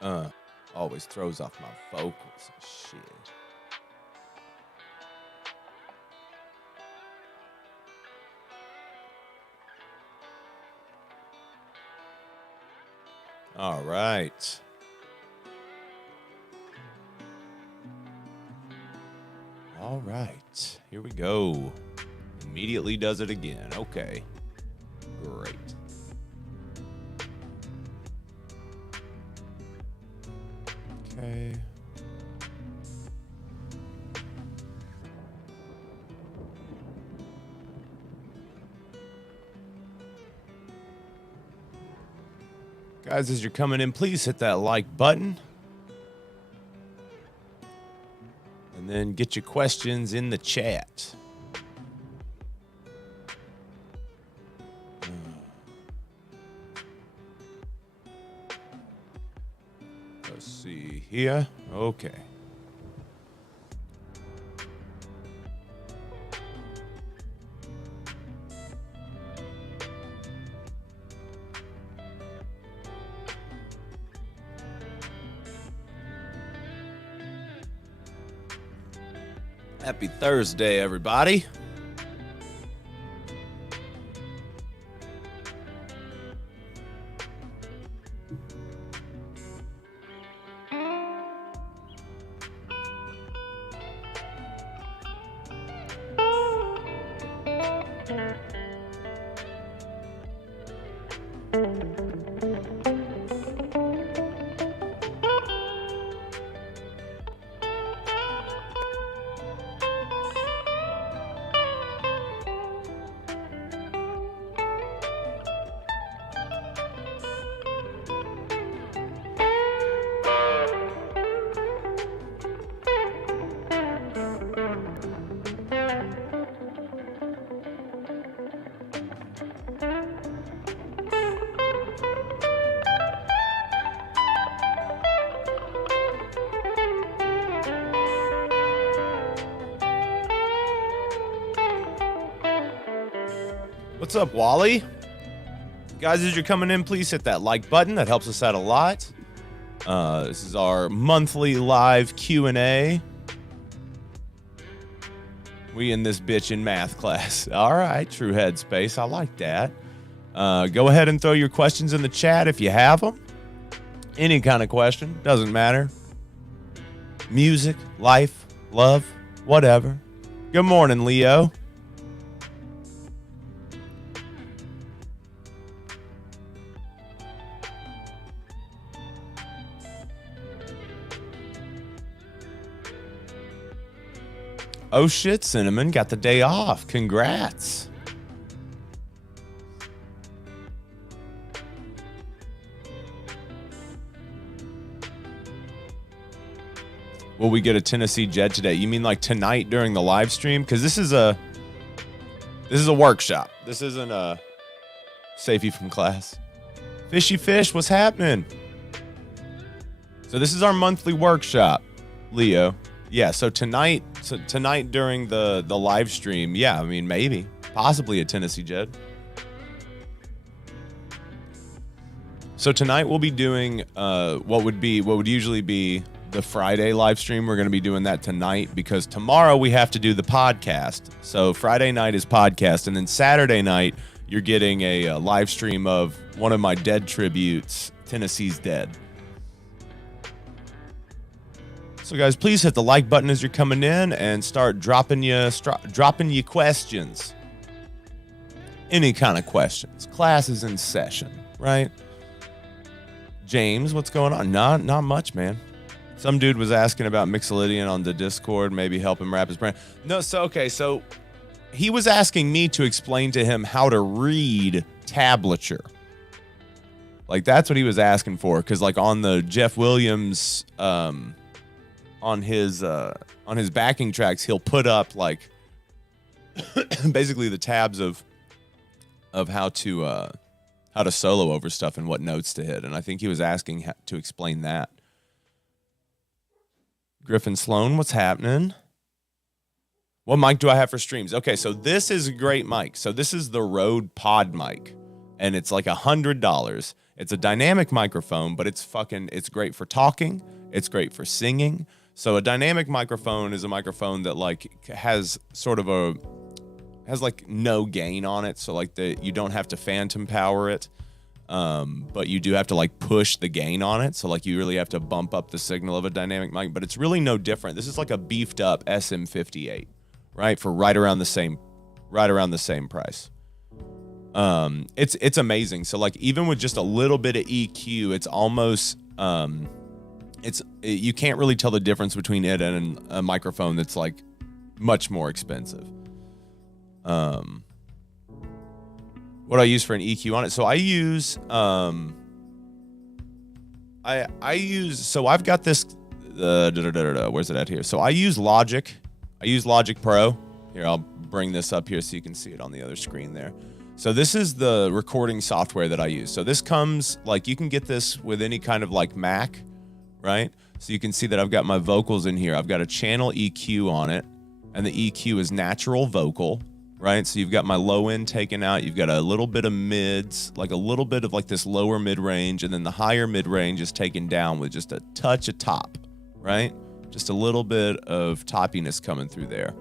Uh, always throws off my vocals and shit. All right. All right. Here we go. Immediately does it again. Okay. Great. Okay. Guys, as you're coming in, please hit that like button. And then get your questions in the chat. Let's see here. Okay. Happy Thursday, everybody. What's up, Wally? Guys, as you're coming in, please hit that like button. That helps us out a lot. This is our monthly live Q&A. We in this bitch in math class. All right, true headspace. I like that. Go ahead and throw your questions in the chat if you have them. Any kind of question. Doesn't matter. Music, life, love, whatever. Good morning, Leo. Oh shit, Cinnamon got the day off. Congrats. Will we get a Tennessee Jed today? You mean like tonight during the live stream? Because this is a workshop. This isn't a safety from class. Fishy Fish, what's happening? So this is our monthly workshop, Leo. Yeah, so tonight during the live stream, yeah, I mean maybe, possibly a Tennessee Jed. So tonight we'll be doing what would usually be the Friday live stream. We're going to be doing that tonight because tomorrow we have to do the podcast. So Friday night is podcast, and then Saturday night you're getting a live stream of one of my Dead tributes, Tennessee's Dead. So guys, please hit the like button as you're coming in and start dropping your questions. Any kind of questions. Class is in session, right? James, what's going on? Not much, man. Some dude was asking about Mixolydian on the Discord, maybe help him wrap his brain. No, so he was asking me to explain to him how to read tablature. Like that's what he was asking for, because like on the Jeff Williams on his backing tracks, he'll put up like basically the tabs of how to solo over stuff and what notes to hit. And I think he was asking to explain that. Griffin Sloan, what's happening? What mic do I have for streams? Okay, so this is a great mic. So this is the Rode Pod mic, and it's like $100. It's a dynamic microphone, but it's great for talking. It's great for singing. So a dynamic microphone is a microphone that like has like no gain on it. So like you don't have to phantom power it. But you do have to like push the gain on it. So like you really have to bump up the signal of a dynamic mic, but it's really no different. This is like a beefed up SM58, right? For right around the same price. It's amazing. So like even with just a little bit of EQ, it's almost, you can't really tell the difference between it and a microphone that's like much more expensive. What do I use for an EQ on it? So I use, so I've got this, where's it at here? So I use Logic. I use Logic Pro. Here, I'll bring this up here so you can see it on the other screen there. So this is the recording software that I use. So this comes, like, you can get this with any kind of like Mac, right? So you can see that I've got my vocals in here. I've got a channel EQ on it, and the EQ is natural vocal, right? So you've got my low end taken out. You've got a little bit of mids, like a little bit of like this lower mid range, and then the higher mid range is taken down with just a touch of top, right? Just a little bit of toppiness coming through there.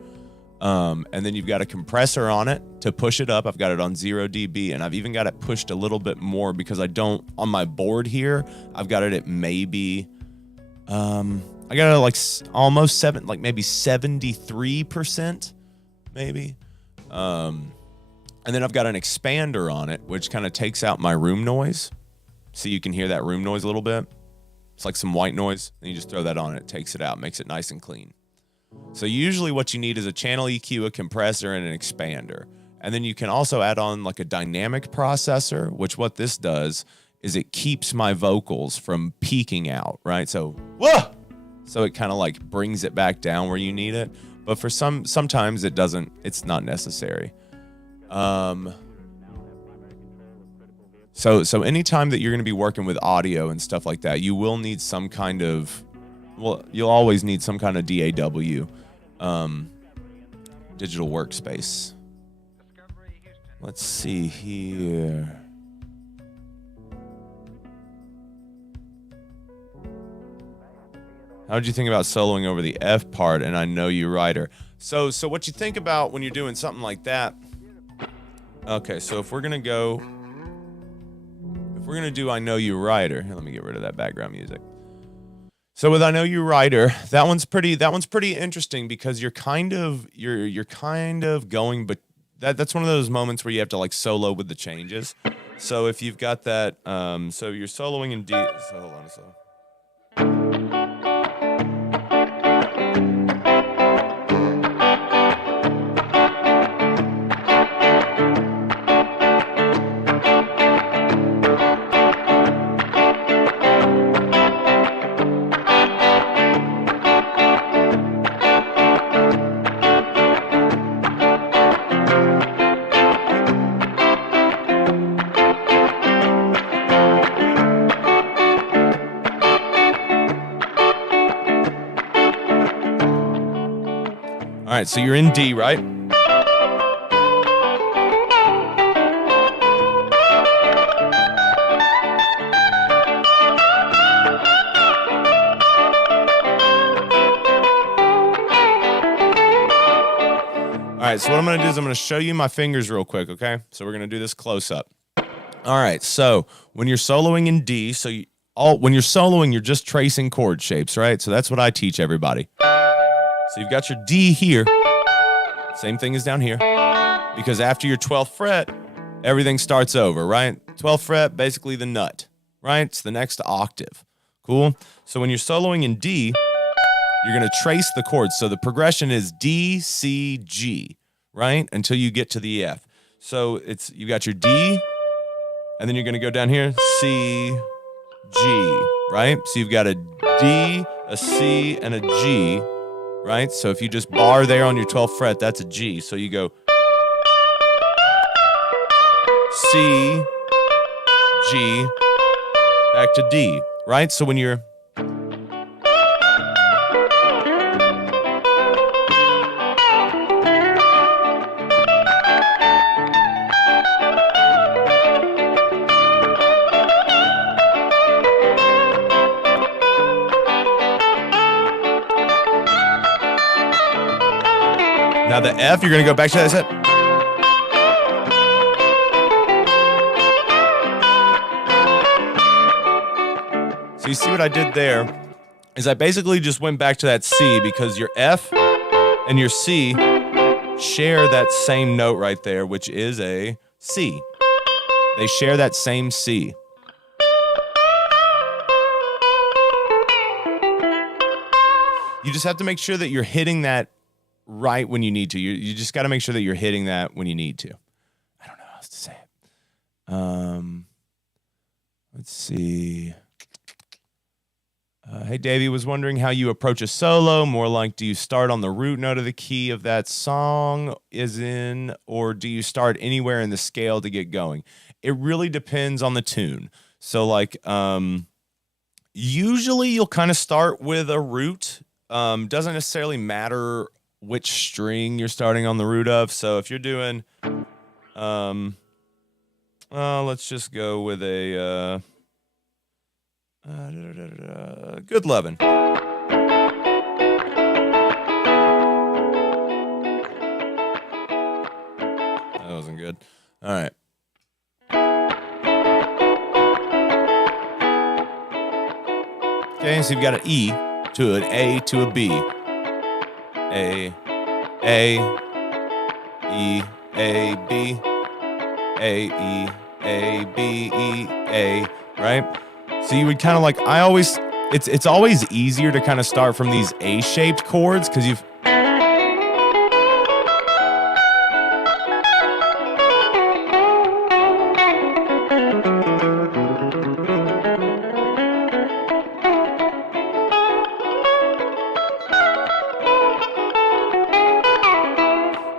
And then you've got a compressor on it to push it up. I've got it on 0 dB, and I've even got it pushed a little bit more because I don't, on my board here, I've got it at maybe, I got it like almost maybe 73%, maybe. And then I've got an expander on it, which kind of takes out my room noise. So you can hear that room noise a little bit. It's like some white noise. And you just throw that on it, takes it out, makes it nice and clean. So usually what you need is a channel EQ, a compressor, and an expander. And then you can also add on like a dynamic processor, which what this does is it keeps my vocals from peaking out, right? So, whoa! So it kind of like brings it back down where you need it. But for sometimes it doesn't, it's not necessary. So anytime that you're going to be working with audio and stuff like that, you will need some kind of, you'll always need some kind of DAW, digital workspace. Let's see here. How'd you think about soloing over the F part and I Know You Writer? So what you think about when you're doing something like that. Okay, so if we're gonna do I Know You Writer, here, let me get rid of that background music. So with I Know You Writer, that one's pretty interesting because you're kind of going, but that's one of those moments where you have to like solo with the changes. So if you've got that, so you're soloing in D. So hold on a second. All right, so you're in D, right? All right, so what I'm going to do is I'm going to show you my fingers real quick, okay? So we're going to do this close up. All right, so when you're soloing in D, when you're soloing, you're just tracing chord shapes, right? So that's what I teach everybody. So you've got your D here. Same thing as down here. Because after your 12th fret, everything starts over, right? 12th fret, basically the nut, right? It's the next octave. Cool? So when you're soloing in D, you're going to trace the chords. So the progression is D, C, G, right? Until you get to the F. So you got your D, and then you're going to go down here, C, G, right? So you've got a D, a C, and a G, right? So if you just bar there on your 12th fret, that's a G. So you go C, G, back to D, right? So when you're Now the F, you're going to go back to that set. So you see what I did there is I basically just went back to that C because your F and your C share that same note right there, which is a C. They share that same C. You just have to make sure that you're hitting that right when you need to. You just got to make sure that you're hitting that when you need to. I don't know how else to say it. Let's see. Hey, Davey, was wondering how you approach a solo. More like, do you start on the root note of the key of that song is in, or do you start anywhere in the scale to get going? It really depends on the tune. So, like, usually you'll kind of start with a root. Doesn't necessarily matter which string you're starting on the root of. So if you're doing, let's just go with a Good Lovin'. That wasn't good. All right. Okay, so you've got an E to an A to a B. A, E, A, B, A, E, A, B, E, A, right? So you would kind of like, it's always easier to kind of start from these A-shaped chords because you've,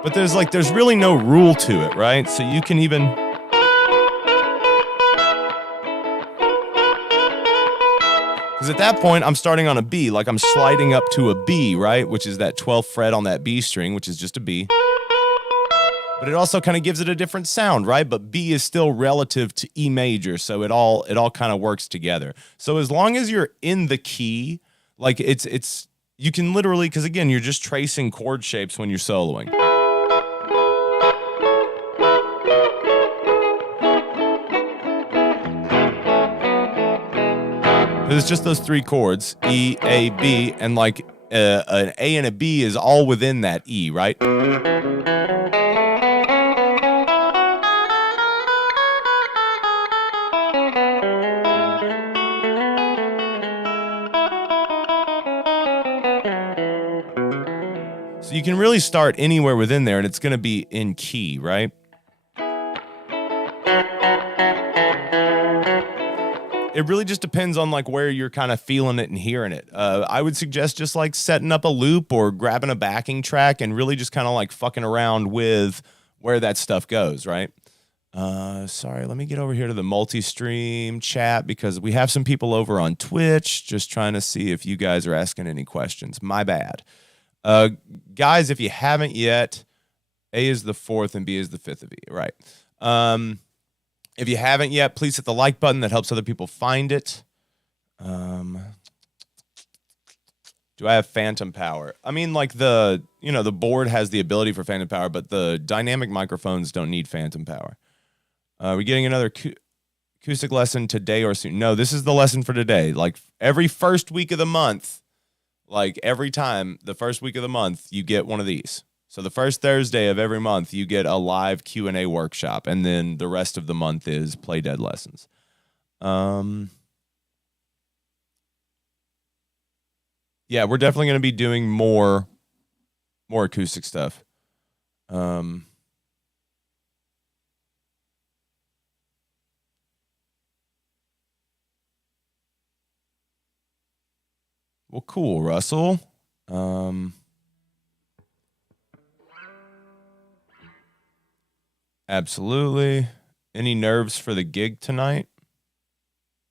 but there's really no rule to it, right? So you can even, because at that point, I'm starting on a B, like I'm sliding up to a B, right? Which is that 12th fret on that B string, which is just a B. But it also kind of gives it a different sound, right? But B is still relative to E major, so it all kind of works together. So as long as you're in the key, like it's you can literally, because again, you're just tracing chord shapes when you're soloing. It's just those three chords, E, A, B, and like an A and a B is all within that E, right? So you can really start anywhere within there, and it's going to be in key, right? It really just depends on like where you're kind of feeling it and hearing it. I would suggest just like setting up a loop or grabbing a backing track and really just kind of like fucking around with where that stuff goes, right? Sorry, let me get over here to the multi-stream chat because we have some people over on Twitch just trying to see if you guys are asking any questions. My bad. Guys, if you haven't yet, A is the 4th and B is the 5th of E, right? If you haven't yet, please hit the like button. That helps other people find it. Do I have phantom power? I mean, like the board has the ability for phantom power, but the dynamic microphones don't need phantom power. Are we getting another acoustic lesson today or soon? No, this is the lesson for today. Like every first week of the month, like every time, the first week of the month, you get one of these. So the first Thursday of every month, you get a live Q&A workshop, and then the rest of the month is Play Dead lessons. Yeah, we're definitely going to be doing more acoustic stuff. Well, cool, Russell. Absolutely. Any nerves for the gig tonight?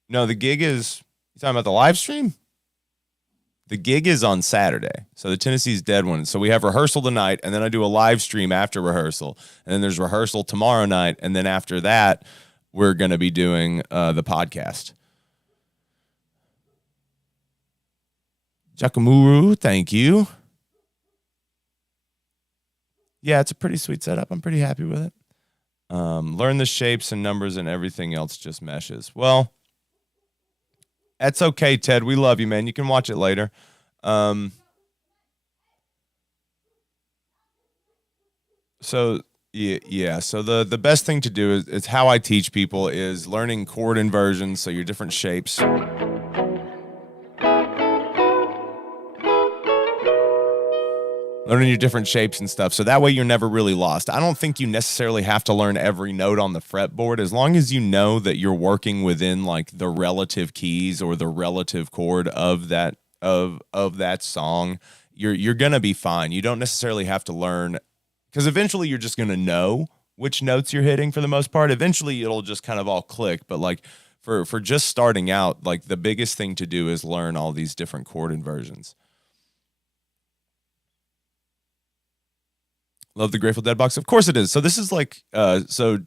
No, the gig is, you talking about the live stream? The gig is on Saturday. So the Tennessee's Dead one. So we have rehearsal tonight, and then I do a live stream after rehearsal. And then there's rehearsal tomorrow night. And then after that, we're going to be doing the podcast. Jakamuru, thank you. yeah, it's a pretty sweet setup. I'm pretty happy with it. Learn the shapes and numbers and everything else just meshes. Well, that's okay, Ted. We love you, man. You can watch it later. Um, so yeah. So the best thing to do is how I teach people is learning chord inversions. So your different shapes. Learning your different shapes and stuff. So that way you're never really lost. I don't think you necessarily have to learn every note on the fretboard as long as you know that you're working within like the relative keys or the relative chord of that song. You're going to be fine. You don't necessarily have to learn cuz eventually you're just going to know which notes you're hitting for the most part. Eventually it'll just kind of all click, but like for just starting out, like the biggest thing to do is learn all these different chord inversions. Love the Grateful Dead box. Of course it is. So this is like Jakumaru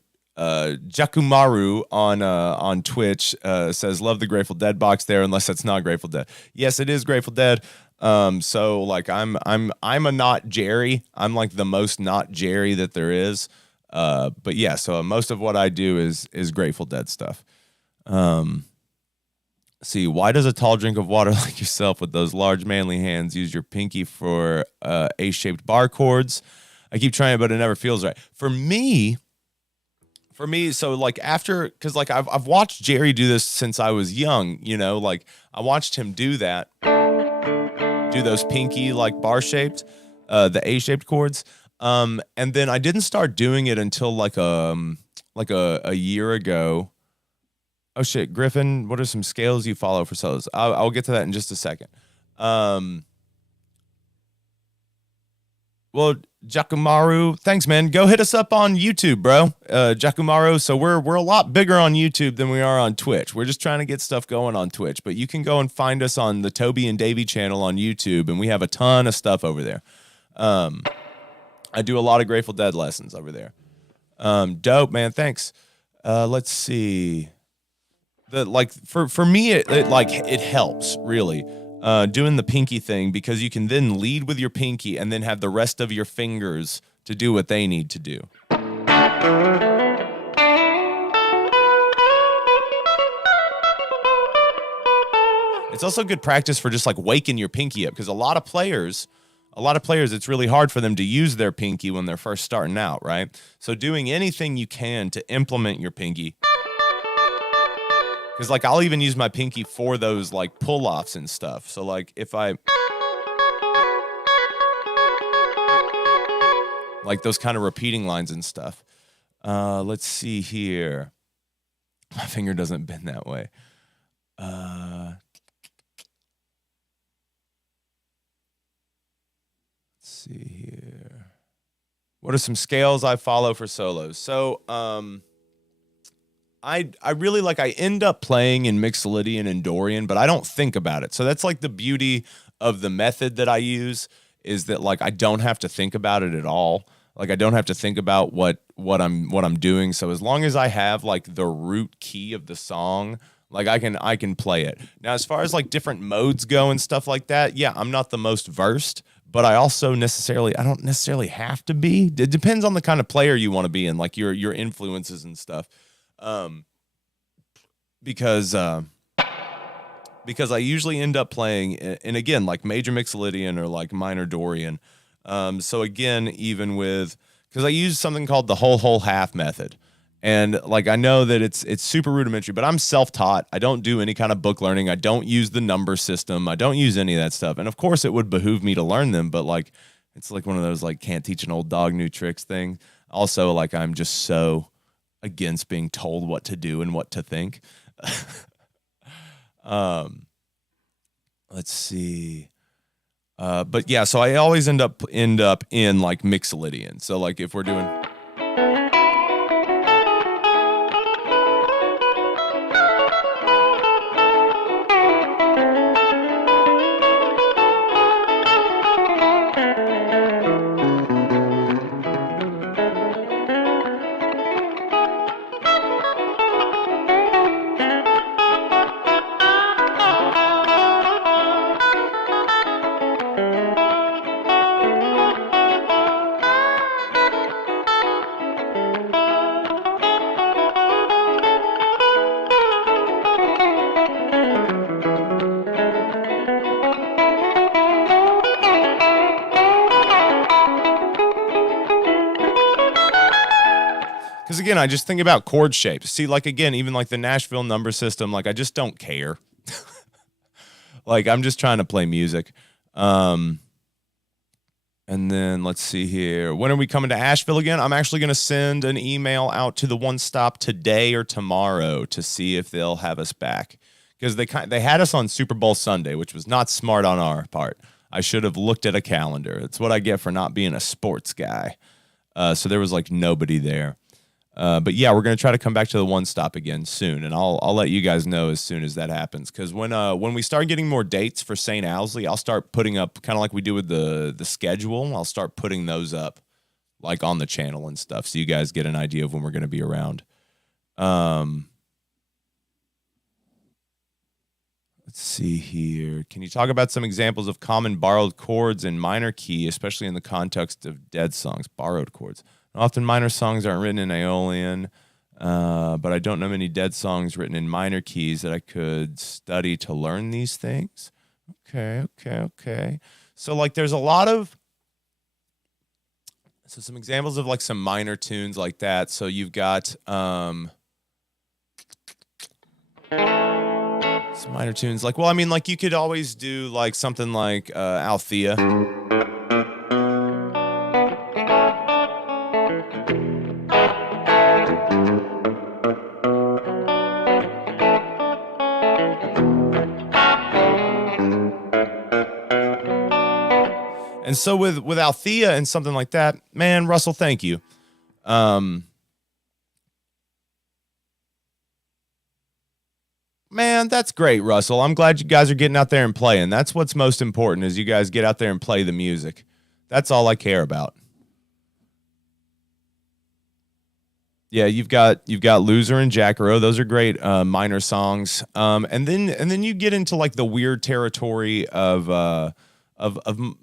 on Twitch says love the Grateful Dead box there, unless that's not Grateful Dead. Yes, it is Grateful Dead. So like I'm a not Jerry. I'm like the most not Jerry that there is. But yeah, so most of what I do is Grateful Dead stuff. See, why does a tall drink of water like yourself with those large manly hands use your pinky for A-shaped bar chords? I keep trying, but it never feels right. For me, so like after, because like I've watched Jerry do this since I was young, you know, like I watched him do that, do those pinky like bar shaped, the A-shaped chords. And then I didn't start doing it until like a year ago. Oh shit, Griffin, what are some scales you follow for solos? I'll get to that in just a second. Well, Jakumaru, thanks, man. Go hit us up on YouTube, bro. Jakumaru. So we're a lot bigger on YouTube than we are on Twitch. We're just trying to get stuff going on Twitch, but you can go and find us on the Toby and Davey channel on YouTube, and we have a ton of stuff over there. I do a lot of Grateful Dead lessons over there. Dope, man. Thanks. Let's see. For me, it helps really. Doing the pinky thing, because you can then lead with your pinky and then have the rest of your fingers to do what they need to do. It's also good practice for just like waking your pinky up, because a lot of players, it's really hard for them to use their pinky when they're first starting out, right? So doing anything you can to implement your pinky. Because, like, I'll even use my pinky for those, like, pull-offs and stuff. So, like, if I... like, those kind of repeating lines and stuff. Let's see here. My finger doesn't bend that way. Let's see here. What are some scales I follow for solos? So, I really like, I end up playing in Mixolydian and Dorian, but I don't think about it. So that's like the beauty of the method that I use, is that like I don't have to think about it at all. Like I don't have to think about what I'm doing. So as long as I have like the root key of the song, like I can play it. Now as far as like different modes go and stuff like that, yeah, I'm not the most versed, but I don't necessarily have to be. It depends on the kind of player you want to be in, like your influences and stuff. Because I usually end up playing, and again, like major Mixolydian or like minor Dorian. So again, even with, because I use something called the whole half method, and like I know that it's super rudimentary, but I'm self-taught. I don't do any kind of book learning. I don't use the number system. I don't use any of that stuff. And of course, it would behoove me to learn them, but like it's like one of those like can't teach an old dog new tricks thing. Also, like I'm just so against being told what to do and what to think. Let's see. But yeah, so I always end up in like Mixolydian. So like if we're doing Because again, I just think about chord shapes. See, like again, even like the Nashville number system, like I just don't care. Like I'm just trying to play music. And then let's see here. When are we coming to Asheville again? I'm actually going to send an email out to the One Stop today or tomorrow to see if they'll have us back. Because they had us on Super Bowl Sunday, which was not smart on our part. I should have looked at a calendar. It's what I get for not being a sports guy. So there was like nobody there. But yeah, we're gonna try to come back to the One Stop again soon, and I'll let you guys know as soon as that happens. Because when we start getting more dates for St. Owsley, I'll start putting up kind of like we do with the schedule. I'll start putting those up like on the channel and stuff, so you guys get an idea of when we're gonna be around. Let's see here. Can you talk about some examples of common borrowed chords in minor key, especially in the context of dead songs? Borrowed chords. Often minor songs aren't written in Aeolian, but I don't know many dead songs written in minor keys that I could study to learn these things. Okay. So like there's a lot of, so some examples of like some minor tunes like that. So you've got some minor tunes like, well, I mean, like you could always do like something like Althea. And so with Althea and something like that, man, Russell, thank you. Man, that's great, Russell. I'm glad you guys are getting out there and playing. That's what's most important is you guys get out there and play the music. That's all I care about. Yeah, you've got Loser and Jackaro. Those are great minor songs. And then you get into like the weird territory of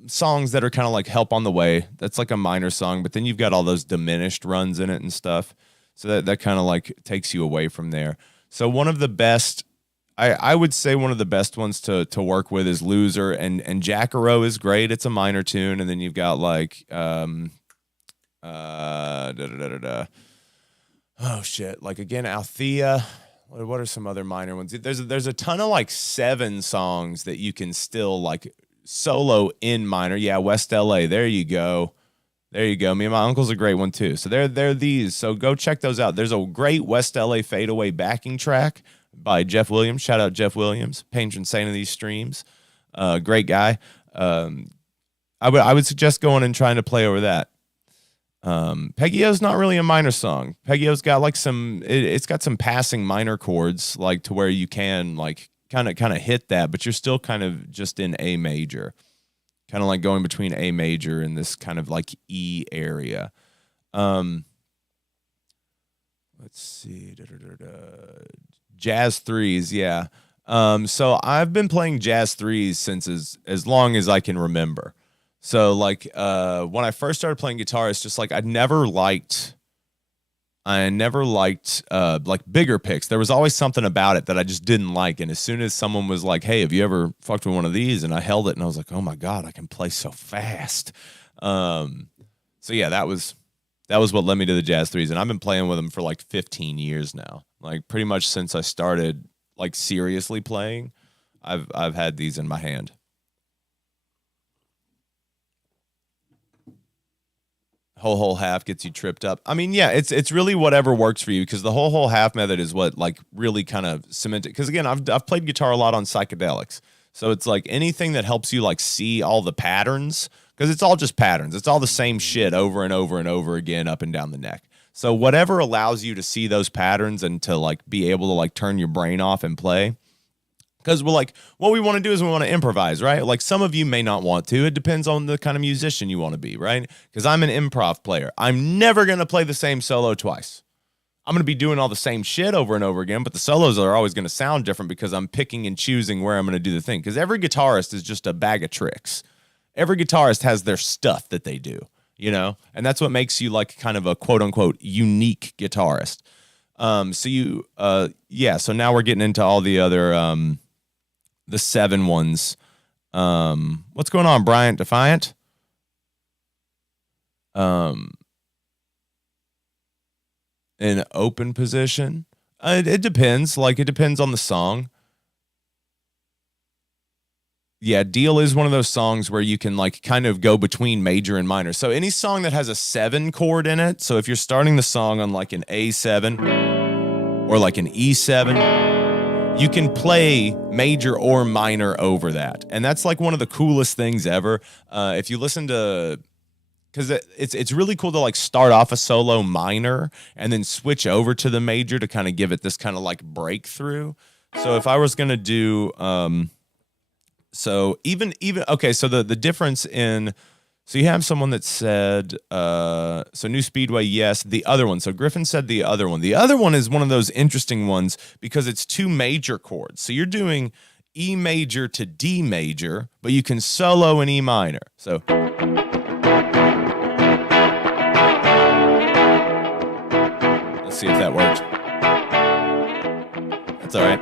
songs that are kind of like Help on the Way. That's like a minor song, but then you've got all those diminished runs in it and stuff. So that kind of like takes you away from there. So one of the best, I would say one of the best ones to work with is Loser, and Jackaro is great. It's a minor tune. And then you've got like, oh shit. Like again, Althea. What are some other minor ones? There's a ton of like 7 songs that you can still like solo in minor. Yeah, West LA. There you go. Me and my uncle's a great one too. So they're these. So go check those out. There's a great West LA fadeaway backing track by Jeff Williams. Shout out Jeff Williams, patron saint of these streams. Great guy. I would suggest going and trying to play over that. Peggy-O's not really a minor song. Peggy-O's got like it's got some passing minor chords, like to where you can like kind of hit that, but you're still kind of just in A major, kind of like going between A major and this kind of like E area. Let's see, jazz threes, yeah. So I've been playing jazz threes since as long as I can remember. So like when I first started playing guitar, it's just like I never liked like bigger picks. There was always something about it that I just didn't like. And as soon as someone was like, "Hey, have you ever fucked with one of these?" and I held it and I was like, "Oh my God, I can play so fast." So yeah, that was what led me to the jazz threes, and I've been playing with them for like 15 years now. Like pretty much since I started like seriously playing, I've had these in my hand. Whole half gets you tripped up. I mean, yeah, it's really whatever works for you, because the whole half method is what like really kind of cemented. Because again, I've played guitar a lot on psychedelics, so it's like anything that helps you like see all the patterns, because it's all just patterns. It's all the same shit over and over and over again up and down the neck. So whatever allows you to see those patterns and to like be able to like turn your brain off and play. Because we're like, what we want to do is we want to improvise, right? Like some of you may not want to. It depends on the kind of musician you want to be, right? Because I'm an improv player. I'm never going to play the same solo twice. I'm going to be doing all the same shit over and over again, but the solos are always going to sound different because I'm picking and choosing where I'm going to do the thing. Because every guitarist is just a bag of tricks. Every guitarist has their stuff that they do, you know? And that's what makes you like kind of a quote-unquote unique guitarist. So now we're getting into all the other... the 7 ones. What's going on, Bryant Defiant? in open position. It depends. Like, it depends on the song. Yeah, Deal is one of those songs where you can like kind of go between major and minor. So any song that has a 7 chord in it, so if you're starting the song on like an A7 or like an E7, you can play major or minor over that. And that's like one of the coolest things ever. If you listen to, because it's really cool to like start off a solo minor and then switch over to the major to kind of give it this kind of like breakthrough. So if I was going to do so even okay, so the difference in, so you have someone that said so New Speedway, yes, the other one. So Griffin said the other one. The other one is one of those interesting ones because it's 2 major chords. So you're doing E major to D major, but you can solo in E minor. So let's see if that worked. That's all right.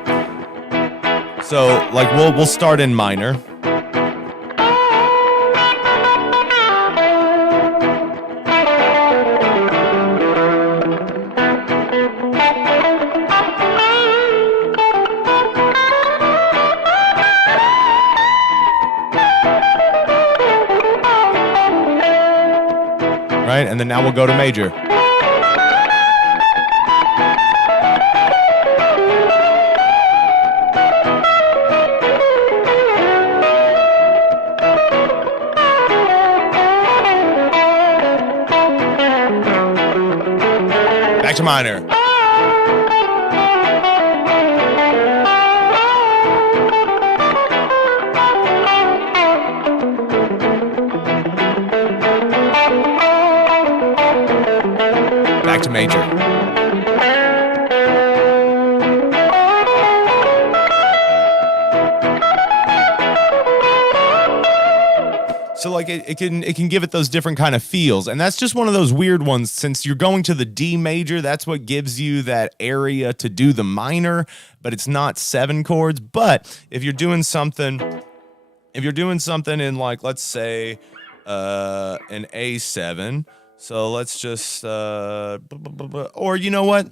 So, like, we'll start in minor. Right? And then now we'll go to major. Back to minor. Back to major. So like it can give it those different kind of feels, and that's just one of those weird ones. Since you're going to the D major, that's what gives you that area to do the minor, but it's not 7 chords. But if you're doing something in like, let's say an A7, so let's just or you know what,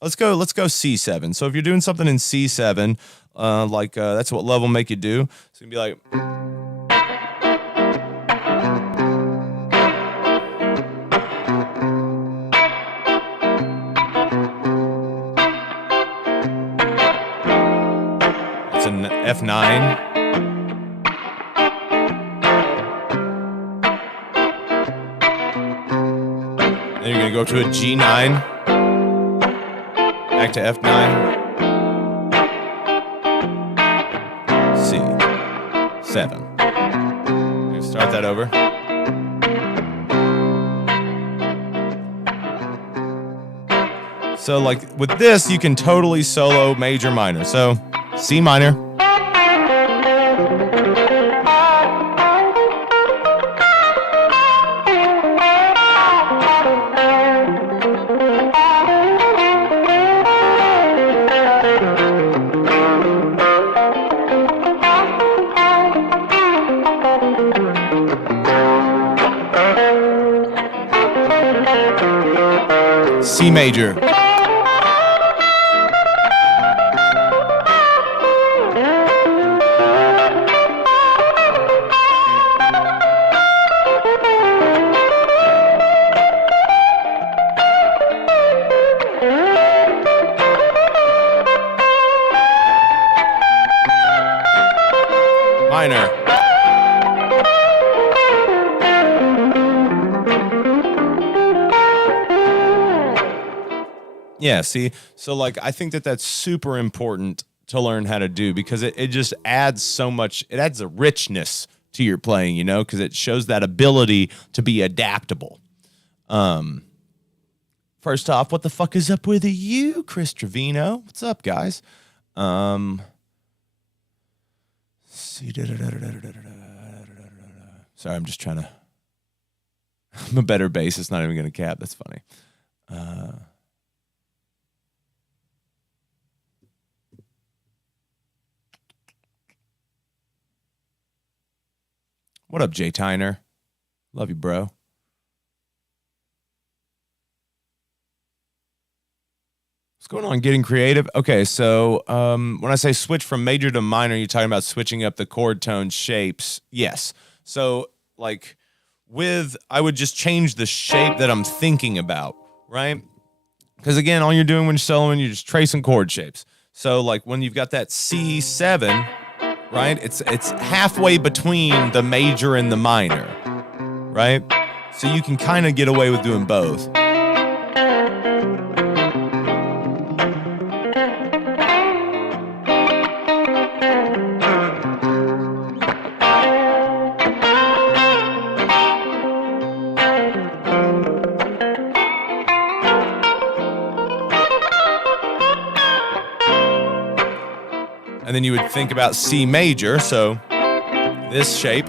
let's go C7. So if you're doing something in C7, that's what love will make you do. So you can be like, it's an F9. Then you're gonna go to a G9, back to F9. C7. Start that over. So like with this, you can totally solo major minor. So C minor. C major. Minor. Yeah, see, so like I think that that's super important to learn how to do, because it just adds so much, it adds a richness to your playing, you know, because it shows that ability to be adaptable. First off, what the fuck is up with you, Chris Trevino? What's up, guys? See, sorry, I'm just trying to, I'm a better bass, it's not even going to cap, that's funny. What up, Jay Tyner? Love you, bro. What's going on? Getting creative. Okay, so when I say switch from major to minor, you're talking about switching up the chord tone shapes. Yes. So like I would just change the shape that I'm thinking about, right? Because again, all you're doing when you're soloing, you're just tracing chord shapes. So like when you've got that C7, right? It's halfway between the major and the minor, right? So you can kind of get away with doing both. And then you would think about C major, so this shape.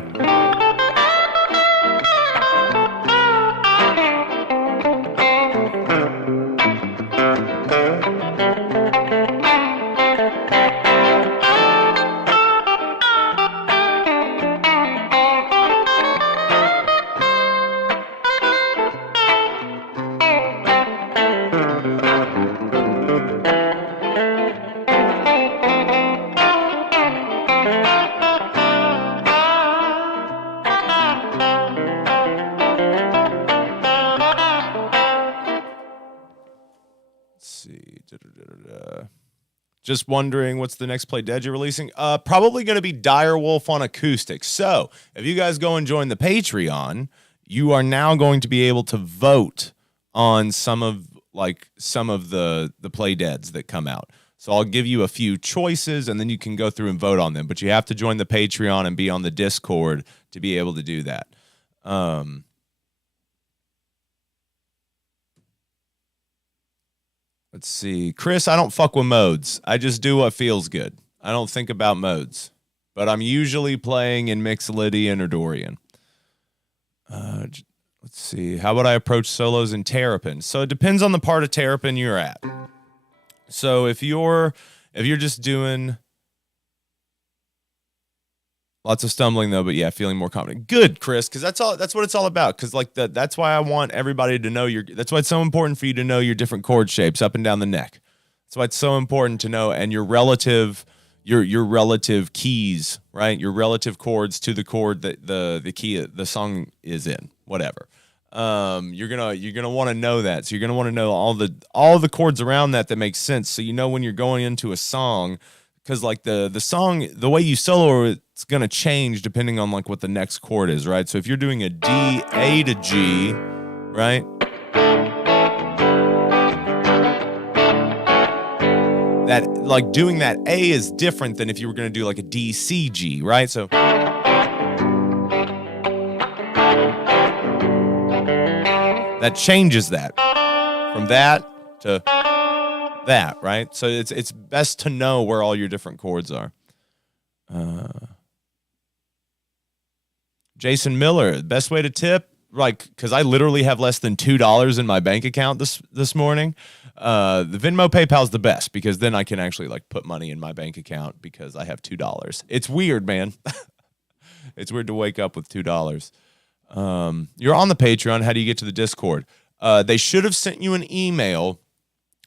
Just wondering what's the next Play Dead you're releasing? Probably going to be Dire Wolf on acoustic. So if you guys go and join the Patreon, you are now going to be able to vote on some of the Play Deads that come out. So I'll give you a few choices and then you can go through and vote on them. But you have to join the Patreon and be on the Discord to be able to do that. Let's see. Chris, I don't fuck with modes. I just do what feels good. I don't think about modes. But I'm usually playing in Mixolydian or Dorian. Let's see. How would I approach solos in Terrapin? So it depends on the part of Terrapin you're at. So if you're just doing lots of stumbling though, but yeah, feeling more confident. Good, Chris, because that's what it's all about. Because like that's why I want everybody to know that's why it's so important for you to know your different chord shapes up and down the neck. That's why it's so important to know and your relative keys, right? Your relative chords to the chord that the key the song is in, whatever. You're gonna want to know that. So you're gonna want to know all the chords around that make sense. So you know when you're going into a song. Because like the song, the way you solo, it's gonna change depending on like what the next chord is, right? So if you're doing a D, A to G, right? That like doing that A is different than if you were gonna do like a D, C, G, right? So that changes that from that to that, right? So it's best to know where all your different chords are. Jason Miller, best way to tip, like, because I literally have less than $2 in my bank account this morning. The Venmo PayPal's the best because then I can actually like put money in my bank account because I have $2. It's weird, man. It's weird to wake up with $2. You're on the Patreon. How do you get to the Discord? They should have sent you an email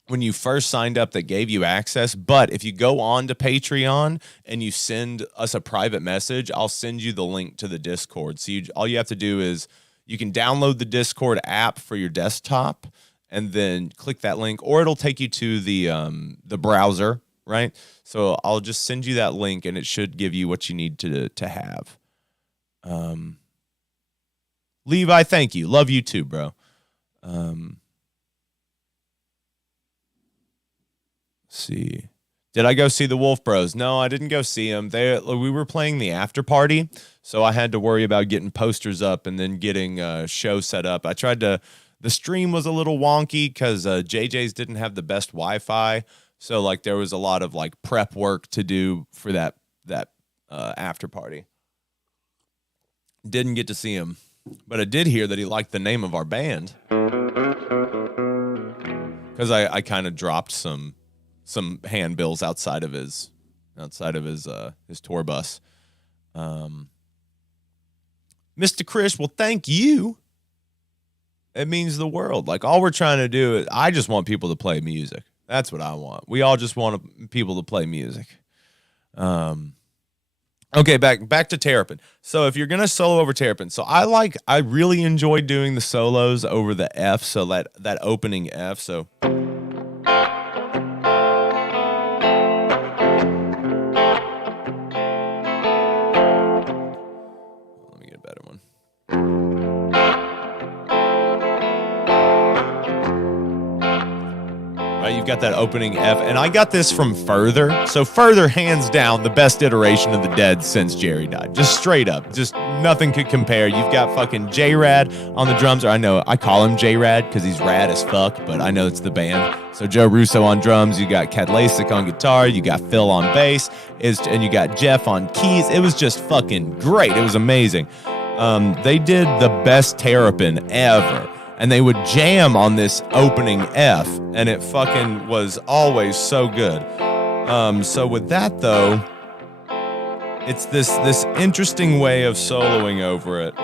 when you first signed up that gave you access. But if you go on to Patreon and you send us a private message, I'll send you the link to the Discord. So all you have to do is you can download the Discord app for your desktop and then click that link, or it'll take you to the browser, right? So I'll just send you that link and it should give you what you need to have. Levi, thank you. Love you too, bro. See, did I go see the Wolf Bros? No, I didn't go see them. We were playing the after party, so I had to worry about getting posters up and then getting a show set up. The stream was a little wonky because JJ's didn't have the best Wi-Fi, so like there was a lot of like prep work to do for that after party. Didn't get to see him, but I did hear that he liked the name of our band because I kind of dropped some handbills outside of his tour bus. Mr. Chris, well, thank you. It means the world. Like all we're trying to do is I just want people to play music. That's what I want. We all just want people to play music. Okay, back to Terrapin. So if you're gonna solo over Terrapin, so I really enjoy doing the solos over the F, so that opening F. So let me get a better one. You've got that opening F, and I got this from Further. So Further, hands down, the best iteration of the Dead since Jerry died. Just straight up, just nothing could compare. You've got fucking J-Rad on the drums, or I know I call him J-Rad because he's rad as fuck, but I know it's the band. So Joe Russo on drums, you got Kat Lasik on guitar, you got Phil on bass, and you got Jeff on keys. It was just fucking great. It was amazing. They did the best Terrapin ever. And they would jam on this opening F, and it fucking was always so good. So with that, though, it's this interesting way of soloing over it.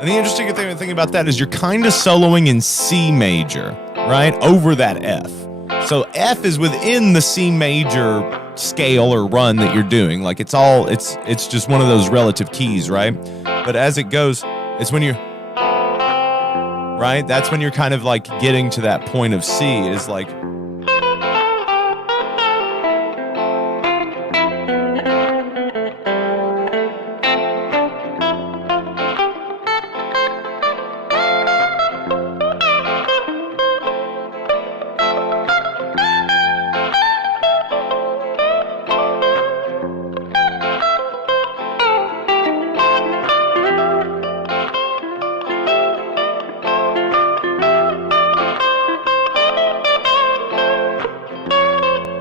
And the interesting thing about that is you're kind of soloing in C major, right? Over that F. So F is within the C major scale or run that you're doing. Like it's just one of those relative keys, right? But as it goes, it's when you're, right? That's when you're kind of like getting to that point of C is like,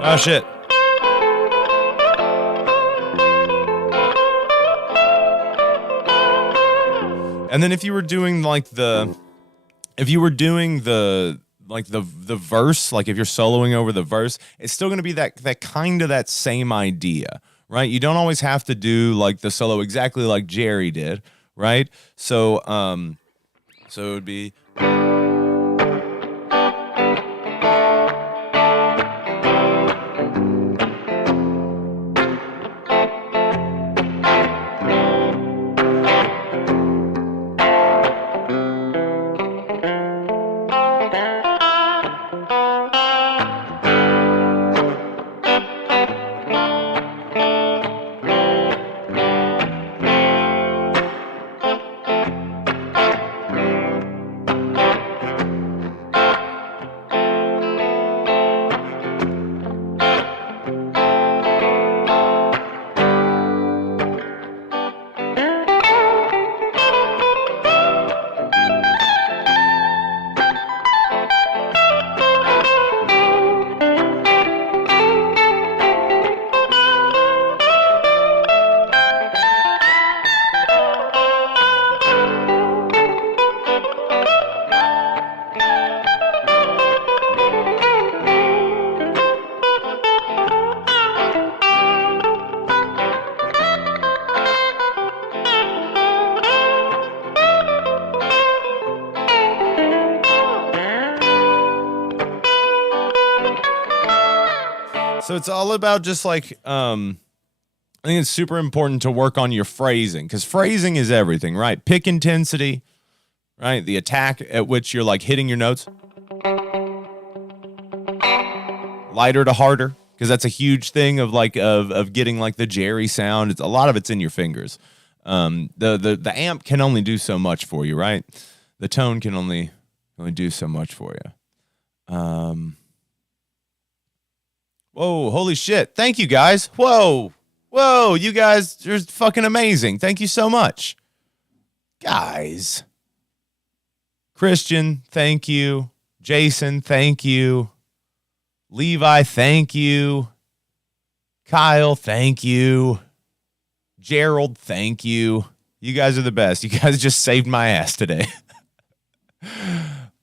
oh shit. And then if you were doing the verse, like if you're soloing over the verse, it's still going to be that kind of that same idea, right? You don't always have to do like the solo exactly like Jerry did, right? So it would be, So it's all about just like, I think it's super important to work on your phrasing, because phrasing is everything, right? Pick intensity, right? The attack at which you're like hitting your notes. Lighter to harder, because that's a huge thing of like of getting like the Jerry sound. It's a lot of it's in your fingers. The amp can only do so much for you, right? The tone can only do so much for you. Whoa, holy shit. Thank you guys. Whoa, you guys are fucking amazing. Thank you so much. Guys. Christian, thank you. Jason, thank you. Levi, thank you. Kyle, thank you. Gerald, thank you. You guys are the best. You guys just saved my ass today.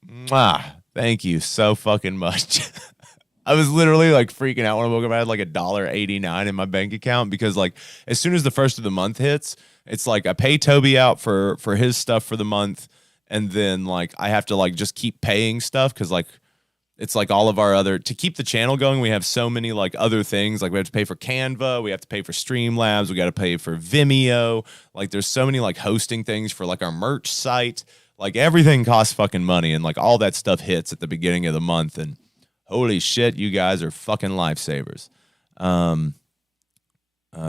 Mwah. Thank you so fucking much. I was literally like freaking out when I woke up. I had like $1.89 in my bank account because like as soon as the first of the month hits, it's like I pay Toby out for his stuff for the month, and then like I have to like just keep paying stuff because like it's like all of our other, to keep the channel going, we have so many like other things. Like we have to pay for Canva, we have to pay for Streamlabs, we got to pay for Vimeo. Like there's so many like hosting things for like our merch site. Like everything costs fucking money, and like all that stuff hits at the beginning of the month. And holy shit, you guys are fucking lifesavers. I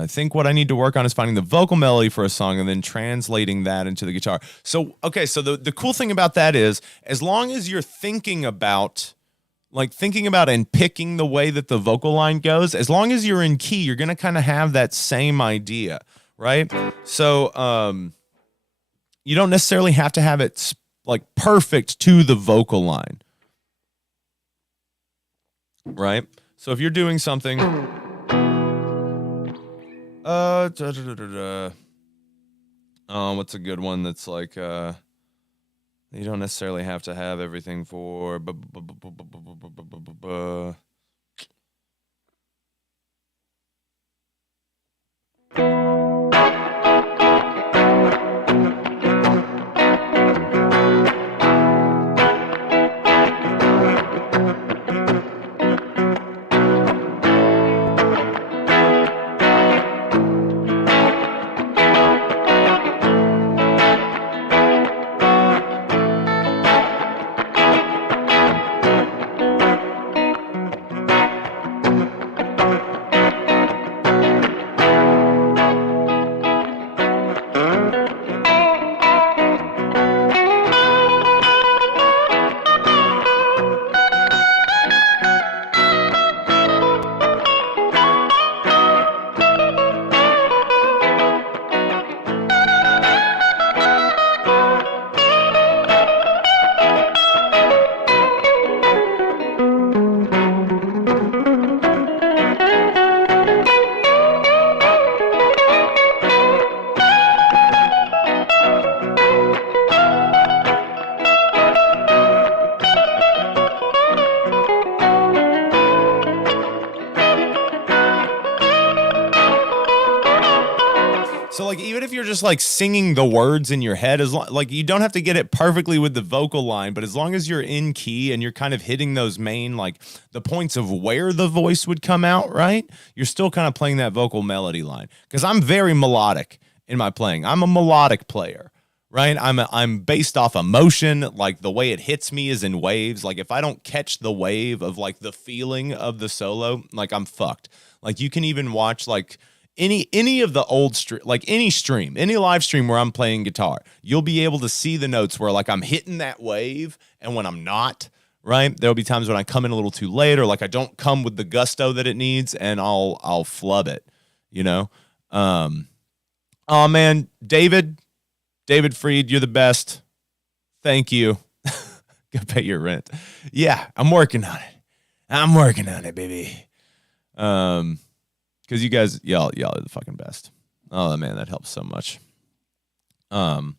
think what I need to work on is finding the vocal melody for a song and then translating that into the guitar. So, okay, so the cool thing about that is as long as you're thinking about and picking the way that the vocal line goes, as long as you're in key, you're going to kind of have that same idea, right? So, you don't necessarily have to have it like perfect to the vocal line, right? So if you're doing something, what's a good one that's like, you don't necessarily have to have everything for, just like singing the words in your head, as long, like you don't have to get it perfectly with the vocal line, but as long as you're in key and you're kind of hitting those main, like the points of where the voice would come out, right? You're still kind of playing that vocal melody line. Because I'm very melodic in my playing. I'm a melodic player, right? I'm based off emotion. Like the way it hits me is in waves. Like if I don't catch the wave of like the feeling of the solo, like I'm fucked. Like you can even watch like any of the old any live stream where I'm playing guitar, you'll be able to see the notes where like I'm hitting that wave and when I'm not, right? There'll be times when I come in a little too late or like I don't come with the gusto that it needs and I'll flub it, you know? Oh man, David Freed, you're the best. Thank you. Go pay your rent. Yeah, I'm working on it, baby. Because you guys, y'all are the fucking best. Oh, man, that helps so much. Let's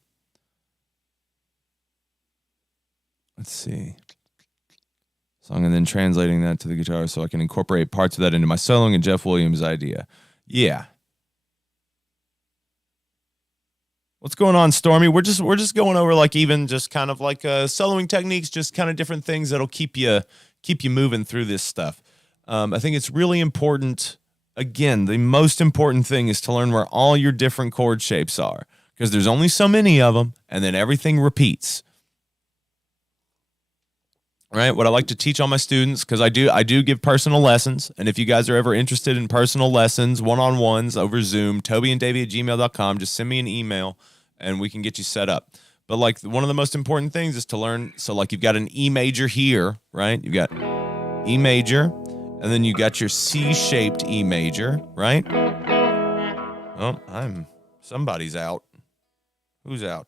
see. Song and then translating that to the guitar so I can incorporate parts of that into my soloing and Jeff Williams' idea. Yeah. What's going on, Stormy? We're just going over like even just kind of like soloing techniques, just kind of different things that'll keep you moving through this stuff. I think it's really important. Again, the most important thing is to learn where all your different chord shapes are, because there's only so many of them, and then everything repeats. Right? What I like to teach all my students, because I do give personal lessons, and if you guys are ever interested in personal lessons, one-on-ones over Zoom, tobyanddavey@gmail.com, just send me an email, and we can get you set up. But like one of the most important things is to learn, so like you've got an E major here, right? You've got E major, and then you got your C-shaped E major, right? Oh, somebody's out. Who's out?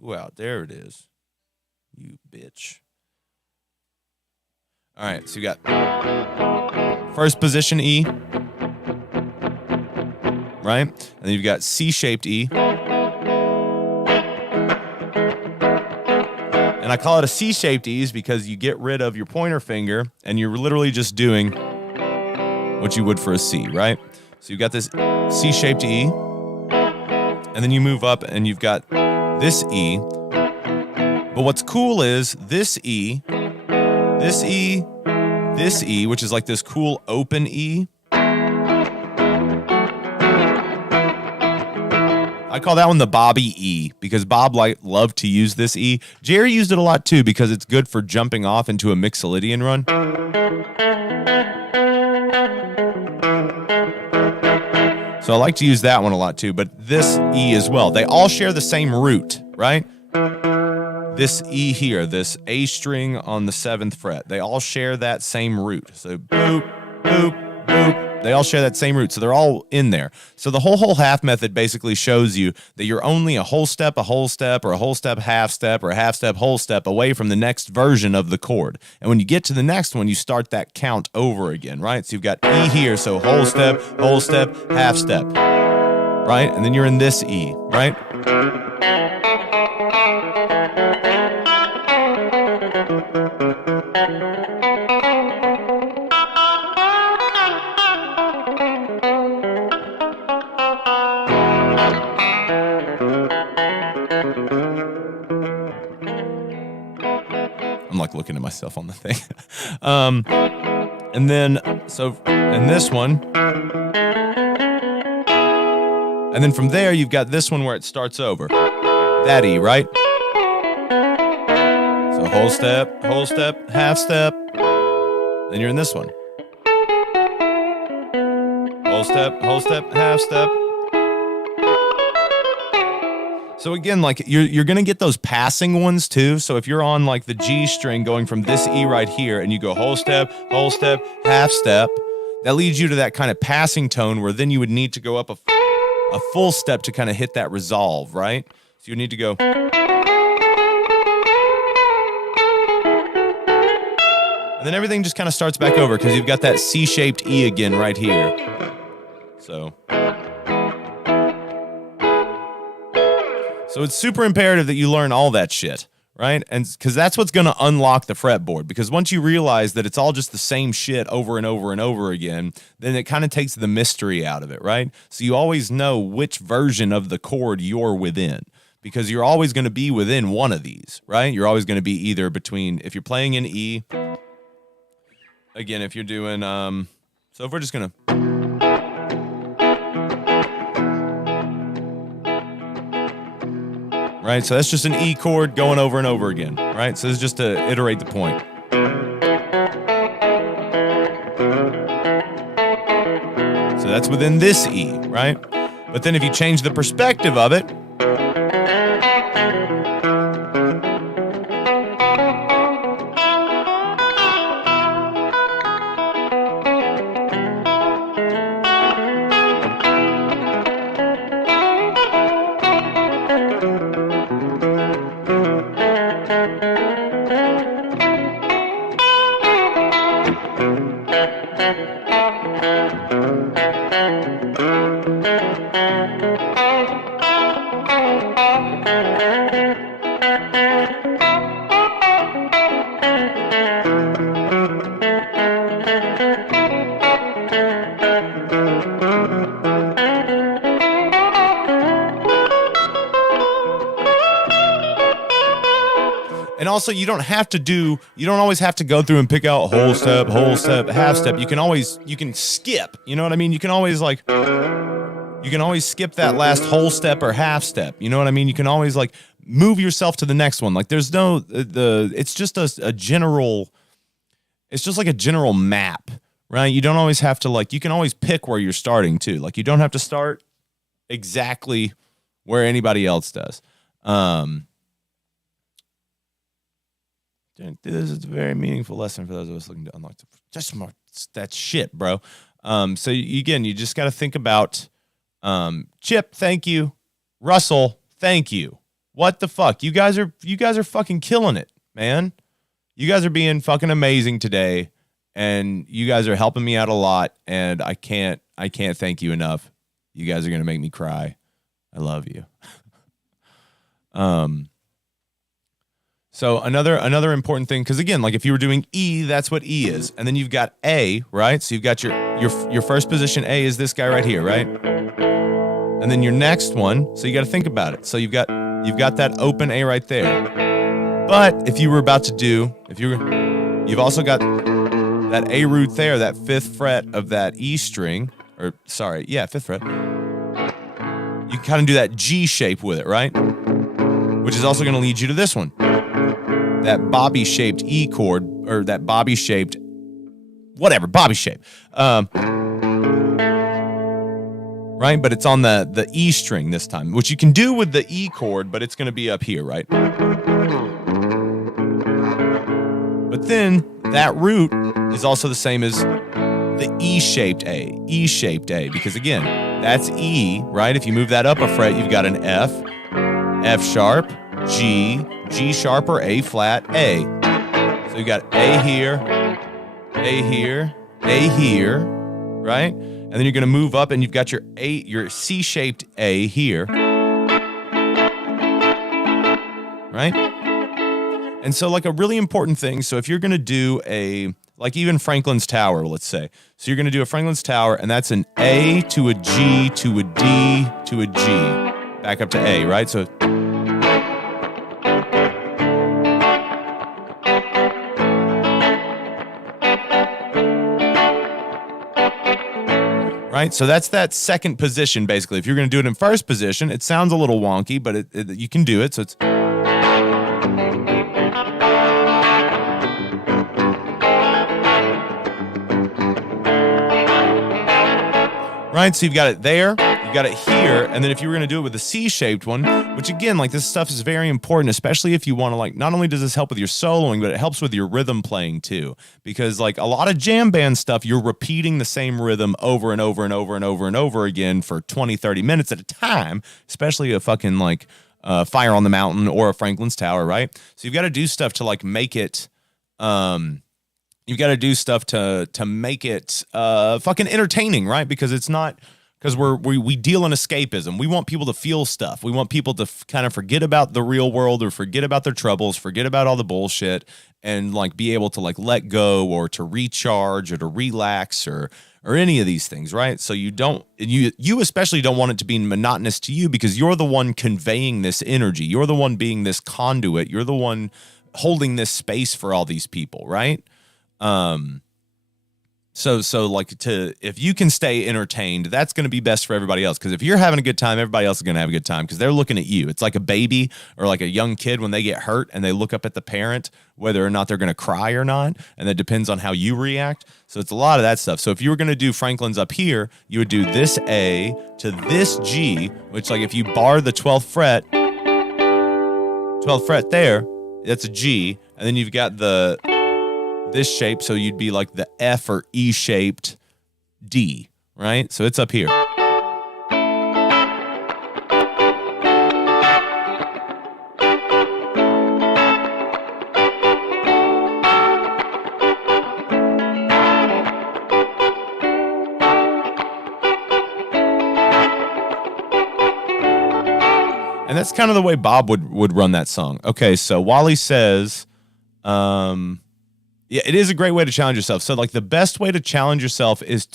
Who out? There it is. You bitch. All right, so you got first position E, right? And then you've got C-shaped E. And I call it a C-shaped E because you get rid of your pointer finger and you're literally just doing what you would for a C, right? So you've got this C-shaped E, and then you move up and you've got this E. But what's cool is this E, this E, this E, which is like this cool open E. I call that one the Bobby E because Bob loved to use this E. Jerry used it a lot too because it's good for jumping off into a Mixolydian run. So I like to use that one a lot too, but this E as well. They all share the same root, right? This E here, this A string on the 7th fret, they all share that same root. So boop, boop, boop. They all share that same root, so they're all in there. So the whole half method basically shows you that you're only a whole step, or a whole step, half step, or a half step, whole step away from the next version of the chord. And when you get to the next one, you start that count over again, right? So you've got E here, so whole step, half step, right? And then you're in this E, right? I'm like looking at myself on the thing. And then, so in this one, and then from there, you've got this one where it starts over. That E, right? So whole step, half step. Then you're in this one. Whole step, half step. So again, like you're going to get those passing ones too. So if you're on like the G string going from this E right here and you go whole step, half step, that leads you to that kind of passing tone where then you would need to go up a full step to kind of hit that resolve, right? So you need to go. And then everything just kind of starts back over because you've got that C-shaped E again right here. So it's super imperative that you learn all that shit, right? And because that's what's going to unlock the fretboard. Because once you realize that it's all just the same shit over and over and over again, then it kind of takes the mystery out of it, right? So you always know which version of the chord you're within. Because you're always going to be within one of these, right? You're always going to be either between, if you're playing in E, again, if you're doing, so if we're just going to, right? So that's just an E chord going over and over again, right? So this is just to iterate the point. So that's within this E, right? But then if you change the perspective of it, also you don't always have to go through and pick out whole step, half step. You can skip, you know what I mean? You can always skip that last whole step or half step. You know what I mean? You can always like move yourself to the next one. Like there's no, it's just a general, it's just like a general map, right? You don't always have to you can always pick where you're starting too. Like you don't have to start exactly where anybody else does. This is a very meaningful lesson for those of us looking to unlock just more that shit, bro. So again, you just got to think about Chip, thank you. Russell, thank you. What the fuck? You guys are fucking killing it, man. You guys are being fucking amazing today, and you guys are helping me out a lot, and I can't thank you enough. You guys are gonna make me cry. I love you. So another important thing, because again, like if you were doing E, that's what E is, and then you've got A, right? So you've got your first position A is this guy right here, right? And then your next one, so you got to think about it. So you've got that open A right there. But if you were about to do, you've also got that A root there, that 5th fret of that E string, or sorry, yeah, 5th fret. You kind of do that G shape with it, right? Which is also going to lead you to this one. That Bobby-shaped E chord, or that Bobby-shaped, whatever, Bobby shape. Right? But it's on the E string this time, which you can do with the E chord, but it's going to be up here, right? But then that root is also the same as the E-shaped A, because again, that's E, right? If you move that up a fret, you've got an F, F sharp, G, G sharp, or A flat, A. So you got A here, A here, A here, right? And then you're going to move up and you've got your C-shaped A here. Right? And so like a really important thing, so if you're going to do like even Franklin's Tower, let's say. So you're going to do a Franklin's Tower, and that's an A to a G to a D to a G. Back up to A, right? So right? So that's that second position, basically. If you're going to do it in first position, it sounds a little wonky, but you can do it. So it's... Right? So you've got it there, you've got it here, and then if you were going to do it with a C-shaped one, which again, like this stuff is very important, especially if you want to like, not only does this help with your soloing, but it helps with your rhythm playing too. Because like a lot of jam band stuff, you're repeating the same rhythm over and over and over and over and over again for 20, 30 minutes at a time, especially a fucking like Fire on the Mountain or a Franklin's Tower, right? So you've got to do stuff to like make it... You've got to do stuff to make it fucking entertaining, right? Because it's not, because we deal in escapism. We want people to feel stuff. We want people to kind of forget about the real world, or forget about their troubles, forget about all the bullshit, and like be able to like let go, or to recharge, or to relax, or any of these things, right? So you especially don't want it to be monotonous to you, because you're the one conveying this energy. You're the one being this conduit. You're the one holding this space for all these people, right? So like if you can stay entertained, that's going to be best for everybody else. Because if you're having a good time, everybody else is going to have a good time, because they're looking at you. It's like a baby or like a young kid when they get hurt and they look up at the parent, whether or not they're going to cry or not. And that depends on how you react. So it's a lot of that stuff. So if you were going to do Franklin's up here, you would do this A to this G, which like if you bar the 12th fret there, that's a G. And then you've got this shape, so you'd be like the F or E-shaped D, right? So it's up here. And that's kind of the way Bob would run that song. Okay, so Wally says, Yeah, it is a great way to challenge yourself. So like the best way to challenge yourself is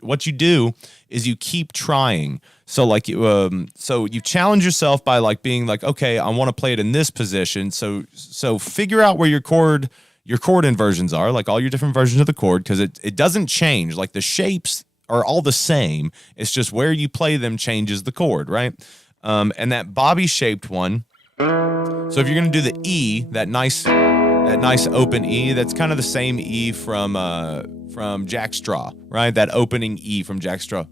what you do is you keep trying. So like so you challenge yourself by like being like, okay, I want to play it in this position. So figure out where your chord inversions are, like all your different versions of the chord, because it doesn't change. Like the shapes are all the same. It's just where you play them changes the chord, right? And that bobby shaped one. So if you're gonna do the E, that nice open E, that's kind of the same E from Jack Straw, right? That opening E from Jack Straw.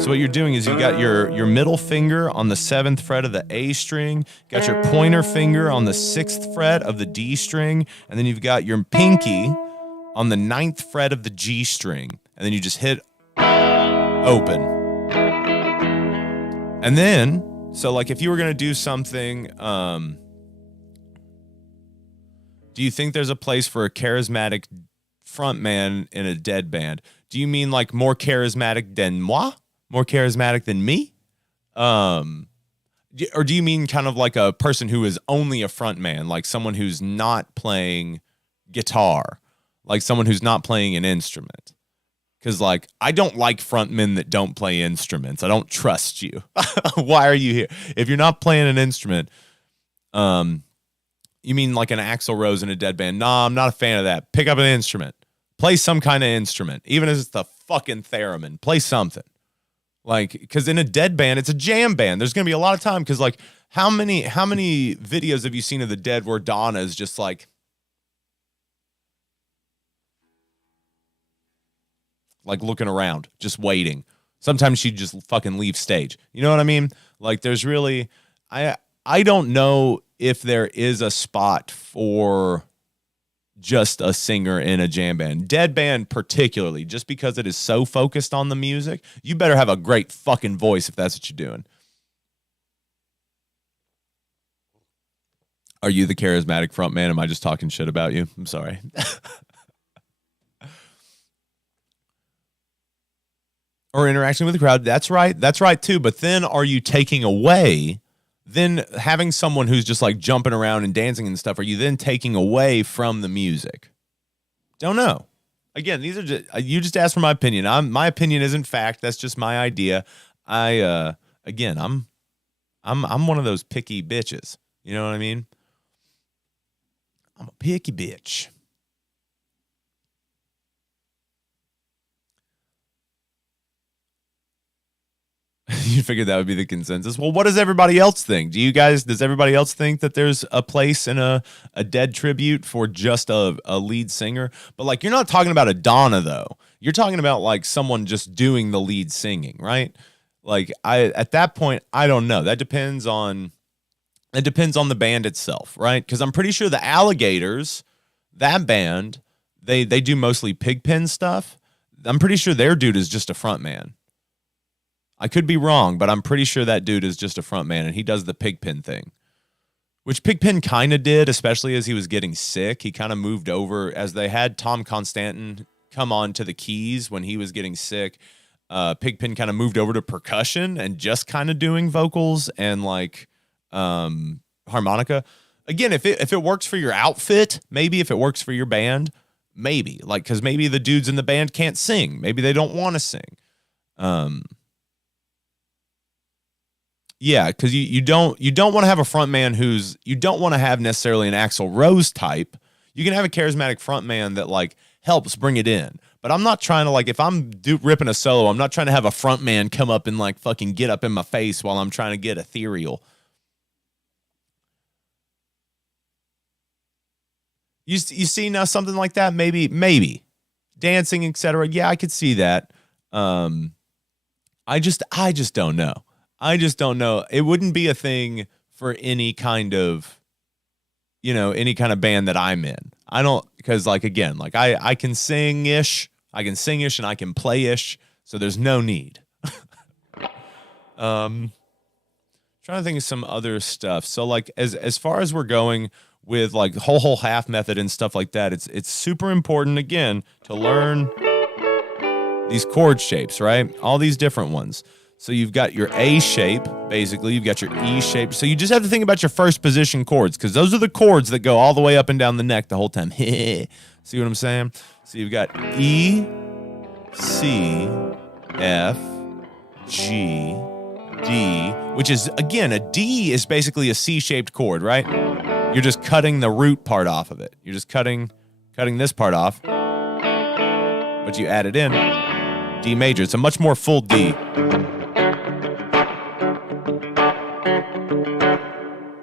So what you're doing is you got your middle finger on the 7th fret of the A string, got your pointer finger on the 6th fret of the D string, and then you've got your pinky on the 9th fret of the G string, and then you just hit open. And then, so like if you were going to do something, do you think there's a place for a charismatic frontman in a dead band? Do you mean like more charismatic than moi? More charismatic than me? Or do you mean kind of like a person who is only a front man, like someone who's not playing guitar, like someone who's not playing an instrument? Because like I don't like frontmen that don't play instruments. I don't trust you. Why are you here? If you're not playing an instrument, you mean like an Axl Rose in a dead band? Nah, I'm not a fan of that. Pick up an instrument. Play some kind of instrument, even if it's the fucking theremin. Play something. Like, because in a dead band, it's a jam band. There's going to be a lot of time. Because, like, how many videos have you seen of the Dead where Donna is just like looking around, just waiting? Sometimes she just fucking leaves stage. You know what I mean? Like, there's really, I don't know if there is a spot for just a singer in a jam band. Dead band particularly, just because it is so focused on the music, you better have a great fucking voice if that's what you're doing. Are you the charismatic front man? Am I just talking shit about you? I'm sorry. Or interaction with the crowd. That's right. That's right too. But then are you taking away, then having someone who's just like jumping around and dancing and stuff, are you then taking away from the music? Don't know. Again, these are just, you just asked for my opinion. My opinion isn't fact. That's just my idea. Again, I'm one of those picky bitches. You know what I mean? I'm a picky bitch. You figured that would be the consensus. Well, what does everybody else think? Does everybody else think that there's a place in a Dead tribute for just a lead singer? But like, you're not talking about a Donna though. You're talking about like someone just doing the lead singing, right? Like at that point, I don't know. It depends on the band itself, right? Because I'm pretty sure the Alligators, that band, they do mostly Pigpen stuff. I'm pretty sure their dude is just a front man. I could be wrong, but I'm pretty sure that dude is just a front man, and he does the Pigpen thing, which Pigpen kind of did, especially as he was getting sick. He kind of moved over as they had Tom Constantin come on to the keys when he was getting sick. Pigpen kind of moved over to percussion and just kind of doing vocals and like harmonica. Again, if it works for your outfit, maybe. If it works for your band, maybe. Like, because maybe the dudes in the band can't sing. Maybe they don't want to sing. Yeah, because you don't want to have a front man you don't want to have necessarily an Axl Rose type. You can have a charismatic front man that like helps bring it in. But I'm not trying to like, if I'm ripping a solo, I'm not trying to have a front man come up and like fucking get up in my face while I'm trying to get ethereal. You see now something like that, maybe dancing, etc. Yeah, I could see that. I just don't know. I just don't know. It wouldn't be a thing for any kind of, any kind of band that I'm in. I don't, because like, again, like I can sing-ish, and I can play-ish, so there's no need. Trying to think of some other stuff. So like, as far as we're going with like whole half method and stuff like that, it's super important again to learn these chord shapes, right? All these different ones. So you've got your A shape, basically. You've got your E shape. So you just have to think about your first position chords, because those are the chords that go all the way up and down the neck the whole time. See what I'm saying? So you've got E, C, F, G, D, which is, again, a D is basically a C-shaped chord, right? You're just cutting the root part off of it. You're just cutting this part off, but you add it in. D major. It's a much more full D.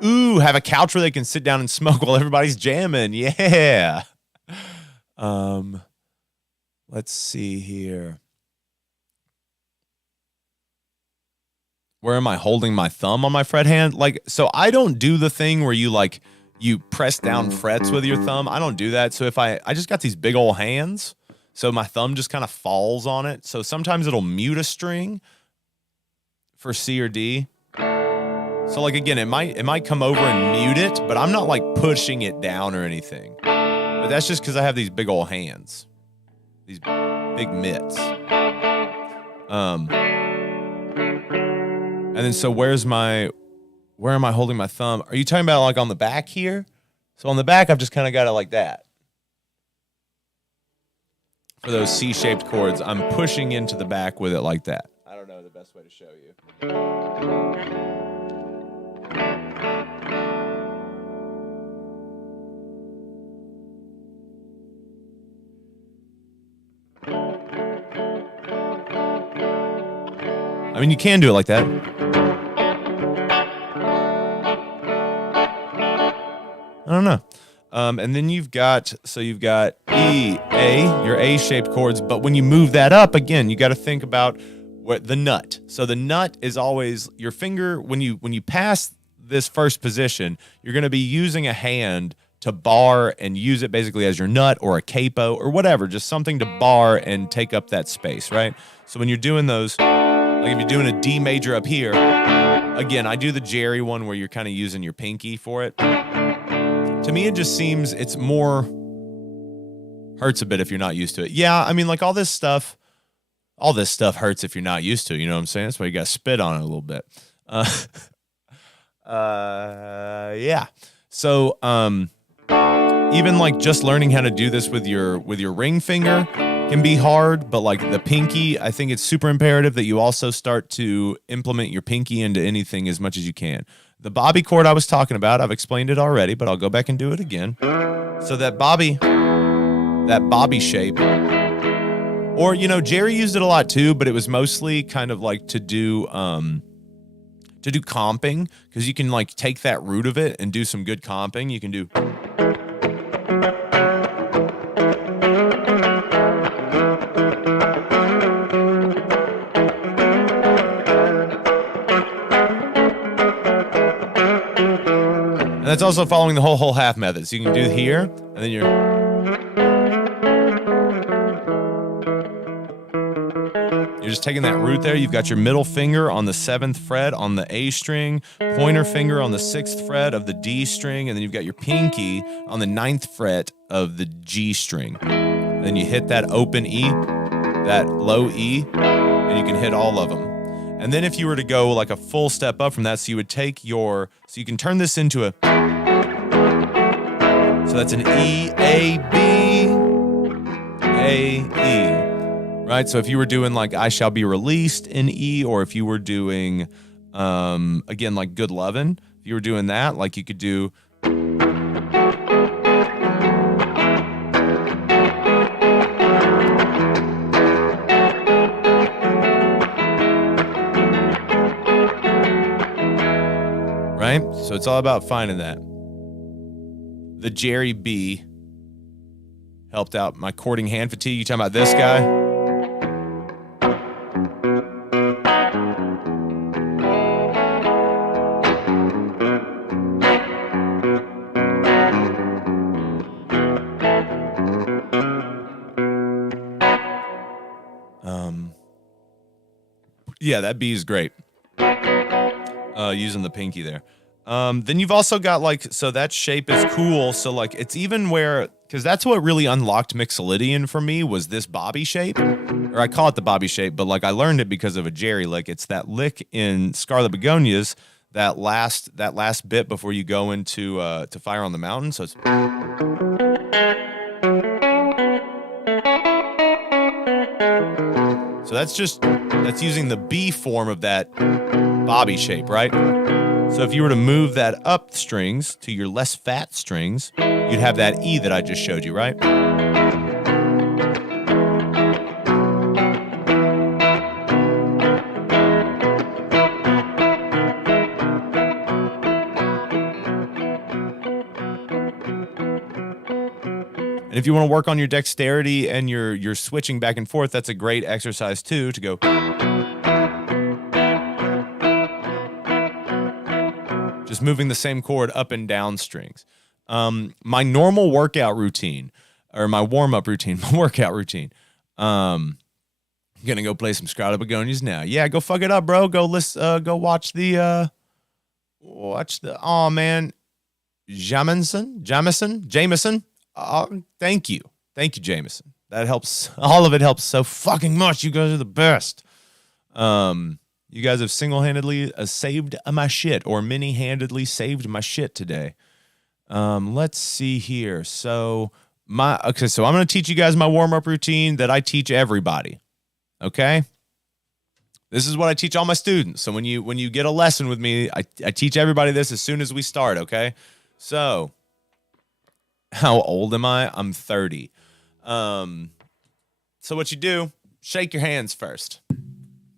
Ooh, have a couch where they can sit down and smoke while everybody's jamming. Yeah. Let's see here. Where am I holding my thumb on my fret hand? Like, so I don't do the thing where you press down frets with your thumb. I don't do that. So if I just got these big old hands, so my thumb just kind of falls on it. So sometimes it'll mute a string for C or D. So like, again, it might come over and mute it, but I'm not like pushing it down or anything. But that's just because I have these big old hands, these big mitts. And then so where am I holding my thumb? Are you talking about like on the back here? So on the back, I've just kind of got it like that. For those C-shaped chords, I'm pushing into the back with it like that. I don't know the best way to show you. I mean, you can do it like that. I don't know. And then you've got E, A, your A-shaped chords. But when you move that up, again, you got to think about the nut. So the nut is always your finger. When you pass this first position, you're going to be using a hand to bar and use it basically as your nut or a capo or whatever, just something to bar and take up that space, right? So when you're doing those, like if you're doing a D major up here, again, I do the Jerry one where you're kind of using your pinky for it. To me, it just seems it's more hurts a bit if you're not used to it. Yeah, I mean, like all this stuff hurts if you're not used to it. You know what I'm saying? That's why you got to spit on it a little bit. Yeah. So, even like just learning how to do this with your ring finger can be hard, but like the pinky, I think it's super imperative that you also start to implement your pinky into anything as much as you can. The bobby chord I was talking about, I've explained it already, but I'll go back and do it again. So that bobby shape, or, you know, Jerry used it a lot too, but it was mostly kind of like to do comping, because you can like take that root of it and do some good comping. You can do. And that's also following the whole half method. So you can do here, and then you're just taking that root there. You've got your middle finger on the 7th fret on the A string, pointer finger on the 6th fret of the D string, and then you've got your pinky on the 9th fret of the G string. Then you hit that open E, that low E, and you can hit all of them. And then if you were to go like a full step up from that, so you would take so you can turn this into so that's an E, A, B, A, E, right? So if you were doing like I Shall Be Released in E, or if you were doing, again, like Good Lovin', if you were doing that, like you could do, right? So it's all about finding that. The Jerry B helped out my chording hand fatigue. You talking about this guy? Yeah, that B is great. Using the pinky there. Then you've also got like, so that shape is cool. So like it's even where, because that's what really unlocked Mixolydian for me was this bobby shape, or I call it the bobby shape, but like I learned it because of a Jerry lick. It's that lick in Scarlet Begonias, that last bit before you go into to Fire on the Mountain. So it's that's using the B form of that bobby shape, right? So if you were to move that up strings to your less fat strings, you'd have that E that I just showed you, right? And if you want to work on your dexterity and your switching back and forth, that's a great exercise too, to go. Just moving the same chord up and down strings. My normal workout routine, or my warm-up routine, my workout routine. I'm gonna go play some Scarlet Begonias now. Yeah, go fuck it up, bro. Go watch the oh man, Jameson. Thank you, Jameson. That helps. All of it helps so fucking much. You guys are the best. You guys have single-handedly saved my shit, or many-handedly saved my shit today. Let's see here. So I'm gonna teach you guys my warm-up routine that I teach everybody. Okay? This is what I teach all my students. So when you get a lesson with me, I teach everybody this as soon as we start, okay? So how old am I? I'm 30. So what you do, shake your hands first.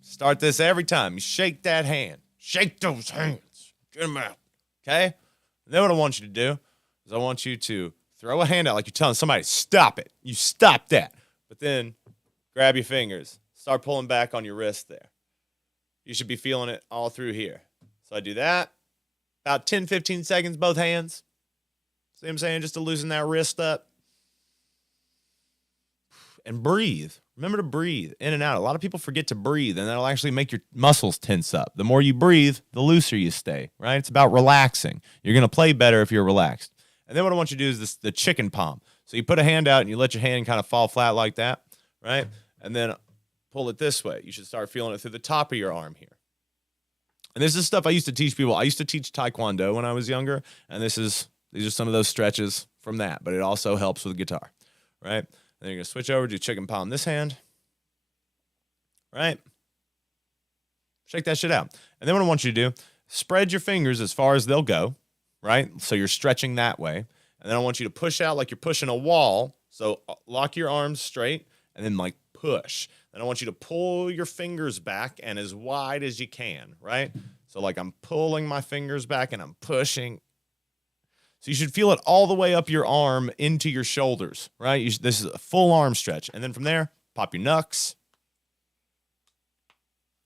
Start this every time. You shake that hand. Shake those hands. Get them out. Okay? And then what I want you to do is I want you to throw a hand out like you're telling somebody, stop it. You stop that. But then grab your fingers. Start pulling back on your wrist there. You should be feeling it all through here. So I do that. About 10, 15 seconds, both hands. See what I'm saying? Just to loosen that wrist up. And breathe. Remember to breathe in and out. A lot of people forget to breathe, and that'll actually make your muscles tense up. The more you breathe, the looser you stay, right? It's about relaxing. You're going to play better if you're relaxed. And then what I want you to do is the chicken palm. So you put a hand out, and you let your hand kind of fall flat like that, right? And then pull it this way. You should start feeling it through the top of your arm here. And this is stuff I used to teach people. I used to teach Taekwondo when I was younger, and these are some of those stretches from that, but it also helps with guitar, right? Then you're going to switch over, do chicken palm this hand, right? Shake that shit out. And then what I want you to do, spread your fingers as far as they'll go, right? So you're stretching that way. And then I want you to push out like you're pushing a wall. So lock your arms straight and then like push. Then I want you to pull your fingers back and as wide as you can, right? So like I'm pulling my fingers back and I'm pushing. So you should feel it all the way up your arm into your shoulders, right? This is a full arm stretch. And then from there, pop your knucks.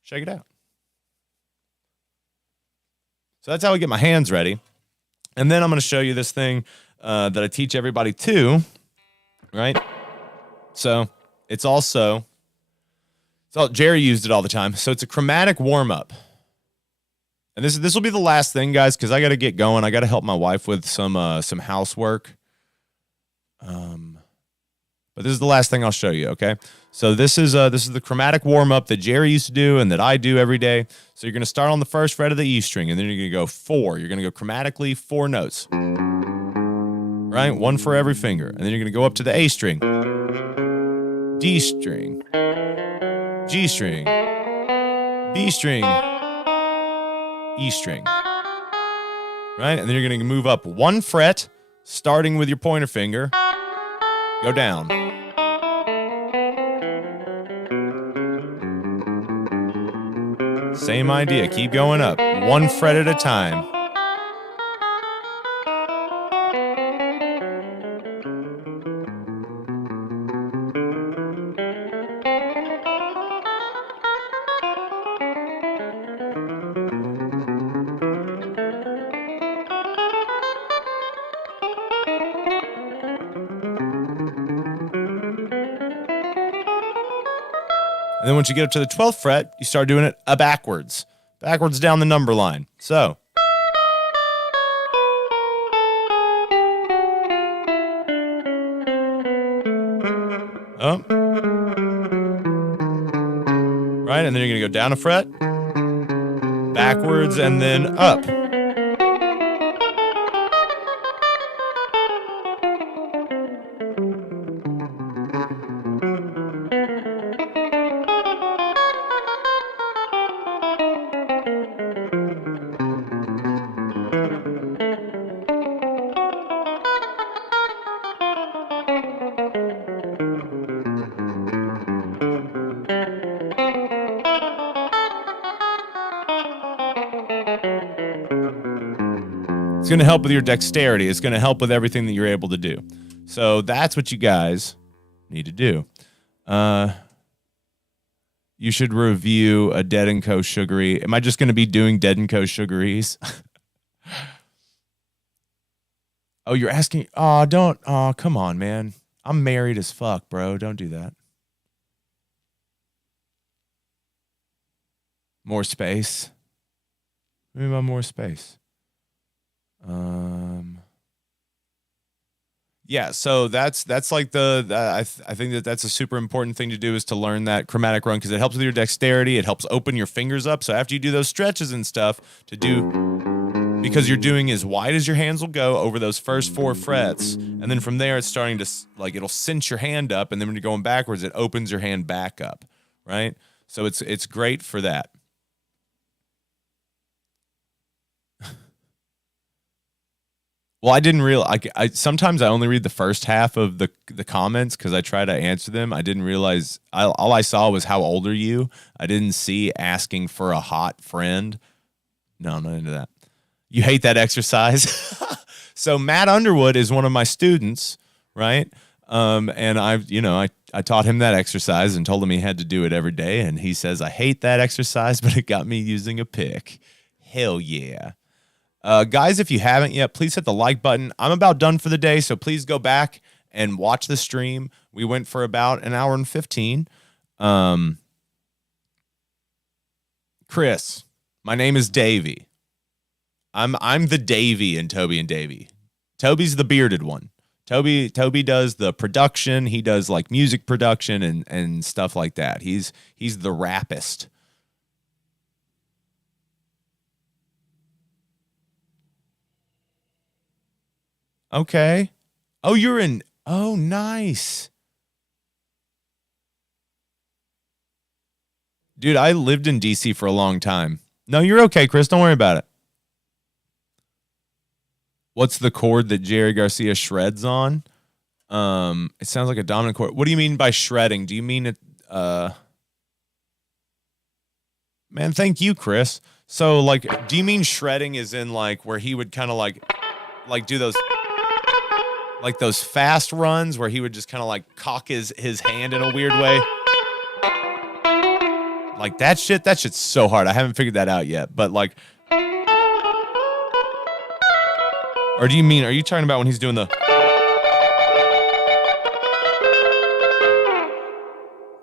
Shake it out. So that's how I get my hands ready. And then I'm going to show you this thing that I teach everybody too, right? So Jerry used it all the time. So it's a chromatic warm-up. And this will be the last thing, guys, because I got to get going. I got to help my wife with some housework. But this is the last thing I'll show you, okay? So this is the chromatic warm-up that Jerry used to do and that I do every day. So you're going to start on the first fret of the E string, and then you're going to go 4. You're going to go chromatically 4 notes, right? 1 for every finger. And then you're going to go up to the A string, D string, G string, B string, E string, right? And then you're going to move up 1 fret, starting with your pointer finger, go down. Same idea, keep going up, 1 fret at a time. And then once you get up to the 12th fret, you start doing it backwards down the number line. So Up. Right, and then you're going to go down a fret, backwards, and then up. It's going to help with your dexterity. It's going to help with everything that you're able to do. So that's what you guys need to do. You should review a Dead & Co. Sugary. Am I just going to be doing Dead & Co. Sugaries? Oh, you're asking? Oh, don't. Oh, come on, man. I'm married as fuck, bro. Don't do that. More space. Maybe about more space. Yeah, so that's like I think that's a super important thing to do, is to learn that chromatic run, because it helps with your dexterity. It helps open your fingers up. So after you do those stretches and stuff, because you're doing as wide as your hands will go over those first 4 frets, and then from there it's starting to, like, it'll cinch your hand up, and then when you're going backwards, it opens your hand back up, right? So it's great for that. Well, I didn't realize. Sometimes I only read the first half of the comments because I try to answer them. I didn't realize. All I saw was how old are you. I didn't see asking for a hot friend. No, I'm not into that. You hate that exercise. So Matt Underwood is one of my students, right? And I taught him that exercise and told him he had to do it every day. And he says, I hate that exercise, but it got me using a pick. Hell yeah. Guys, if you haven't yet, please hit the like button. I'm about done for the day, so please go back and watch the stream. We went for about an hour and 15. Chris, my name is Davey. I'm the Davey in Toby and Davey. Toby's the bearded one. Toby does the production. He does like music production and stuff like that. He's the rappist. Okay. Oh, you're in. Oh, nice. Dude, I lived in DC for a long time. No, you're okay, Chris. Don't worry about it. What's the chord that Jerry Garcia shreds on? It sounds like a dominant chord. What do you mean by shredding? Do you mean it? Man, thank you, Chris. So, like, do you mean shredding is in like where he would kind of like do those? Like those fast runs where he would just kind of like cock his hand in a weird way. Like that shit's so hard. I haven't figured that out yet. But like, or are you talking about when he's doing the,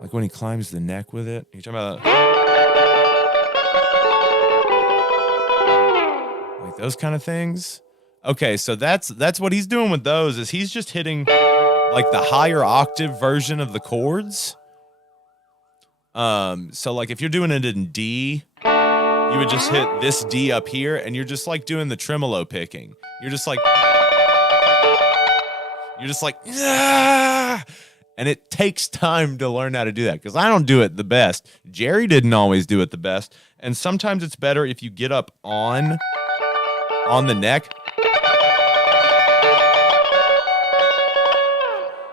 like when he climbs the neck with it? Are you talking about like those kind of things? Okay, so that's what he's doing with those, is he's just hitting like the higher octave version of the chords. So like if you're doing it in D, you would just hit this D up here, and you're just like doing the tremolo picking. You're just like, ah! And it takes time to learn how to do that, because I don't do it the best. Jerry didn't always do it the best, and sometimes it's better if you get up on the neck.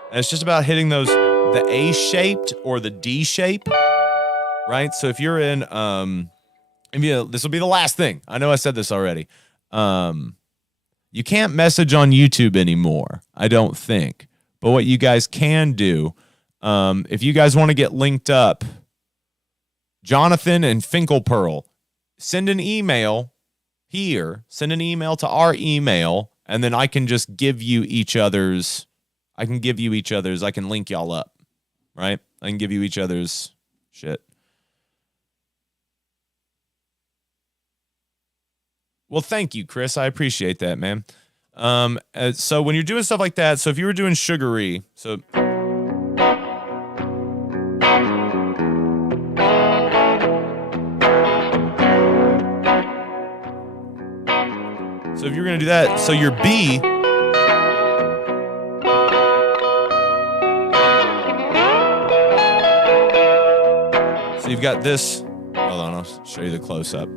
And it's just about hitting the A-shaped or the D-shape, right? So if you're in, this will be the last thing. I know I said this already. You can't message on YouTube anymore, I don't think. But what you guys can do, if you guys want to get linked up, Jonathan and Finkelpearl, send an email here. Send an email to our email, and then I can just give you each other's. I can link y'all up, right? I can give you each other's shit. Well, thank you, Chris. I appreciate that, man. So when you're doing stuff like that, so if you were doing sugary, so if you're going to do that, so your B, so you've got this, hold on, I'll show you the close-up.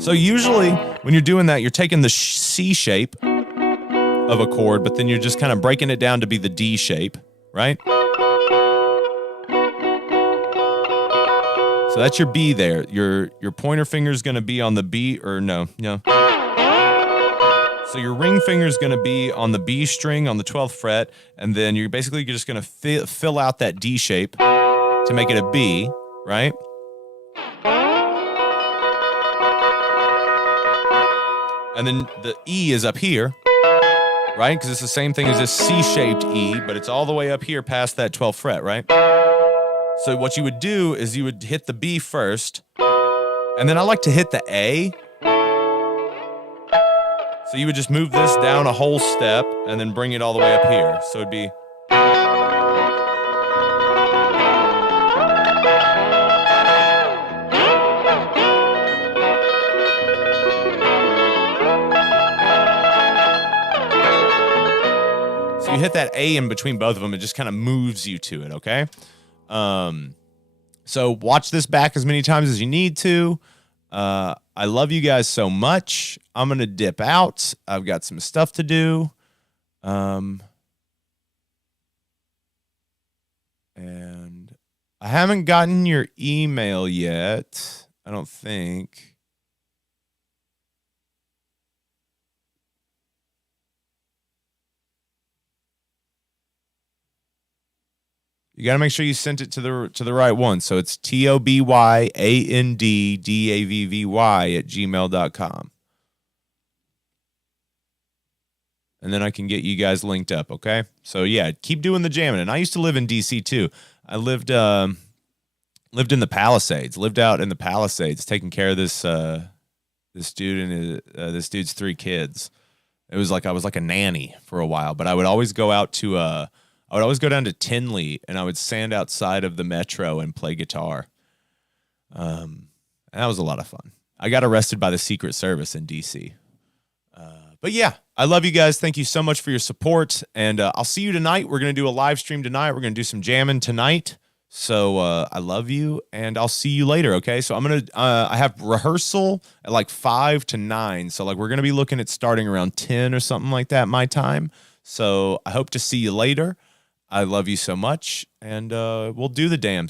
So usually when you're doing that, you're taking the C shape of a chord, but then you're just kind of breaking it down to be the D shape, right? So that's your B there. Your pointer finger is going to be on the B, or no. So your ring finger is going to be on the B string on the 12th fret, and then you're basically just going to fill out that D shape to make it a B, right? And then the E is up here, right? Because it's the same thing as this C-shaped E, but it's all the way up here past that 12th fret, right? So what you would do is you would hit the B first, and then I like to hit the A. So you would just move this down a whole step and then bring it all the way up here. So it'd be... So you hit that A in between both of them, it just kind of moves you to it, okay? So watch this back as many times as you need to. I love you guys so much. I'm going to dip out. I've got some stuff to do. And I haven't gotten your email yet, I don't think. You got to make sure you sent it to the right one. So it's tobyanddaVvy@gmail.com. And then I can get you guys linked up, okay? So yeah, keep doing the jamming. And I used to live in DC too. I lived in the Palisades, lived out in the Palisades, taking care of this dude and this dude's 3 kids. It was like I was like a nanny for a while, but I would always go out to I would always go down to Tinley, and I would stand outside of the Metro and play guitar. And that was a lot of fun. I got arrested by the Secret Service in D.C. But yeah, I love you guys. Thank you so much for your support, and I'll see you tonight. We're going to do a live stream tonight. We're going to do some jamming tonight. So I love you, and I'll see you later, okay? So I'm going to I have rehearsal at like 5 to 9, so like we're going to be looking at starting around 10 or something like that, my time. So I hope to see you later. I love you so much, and we'll do the damn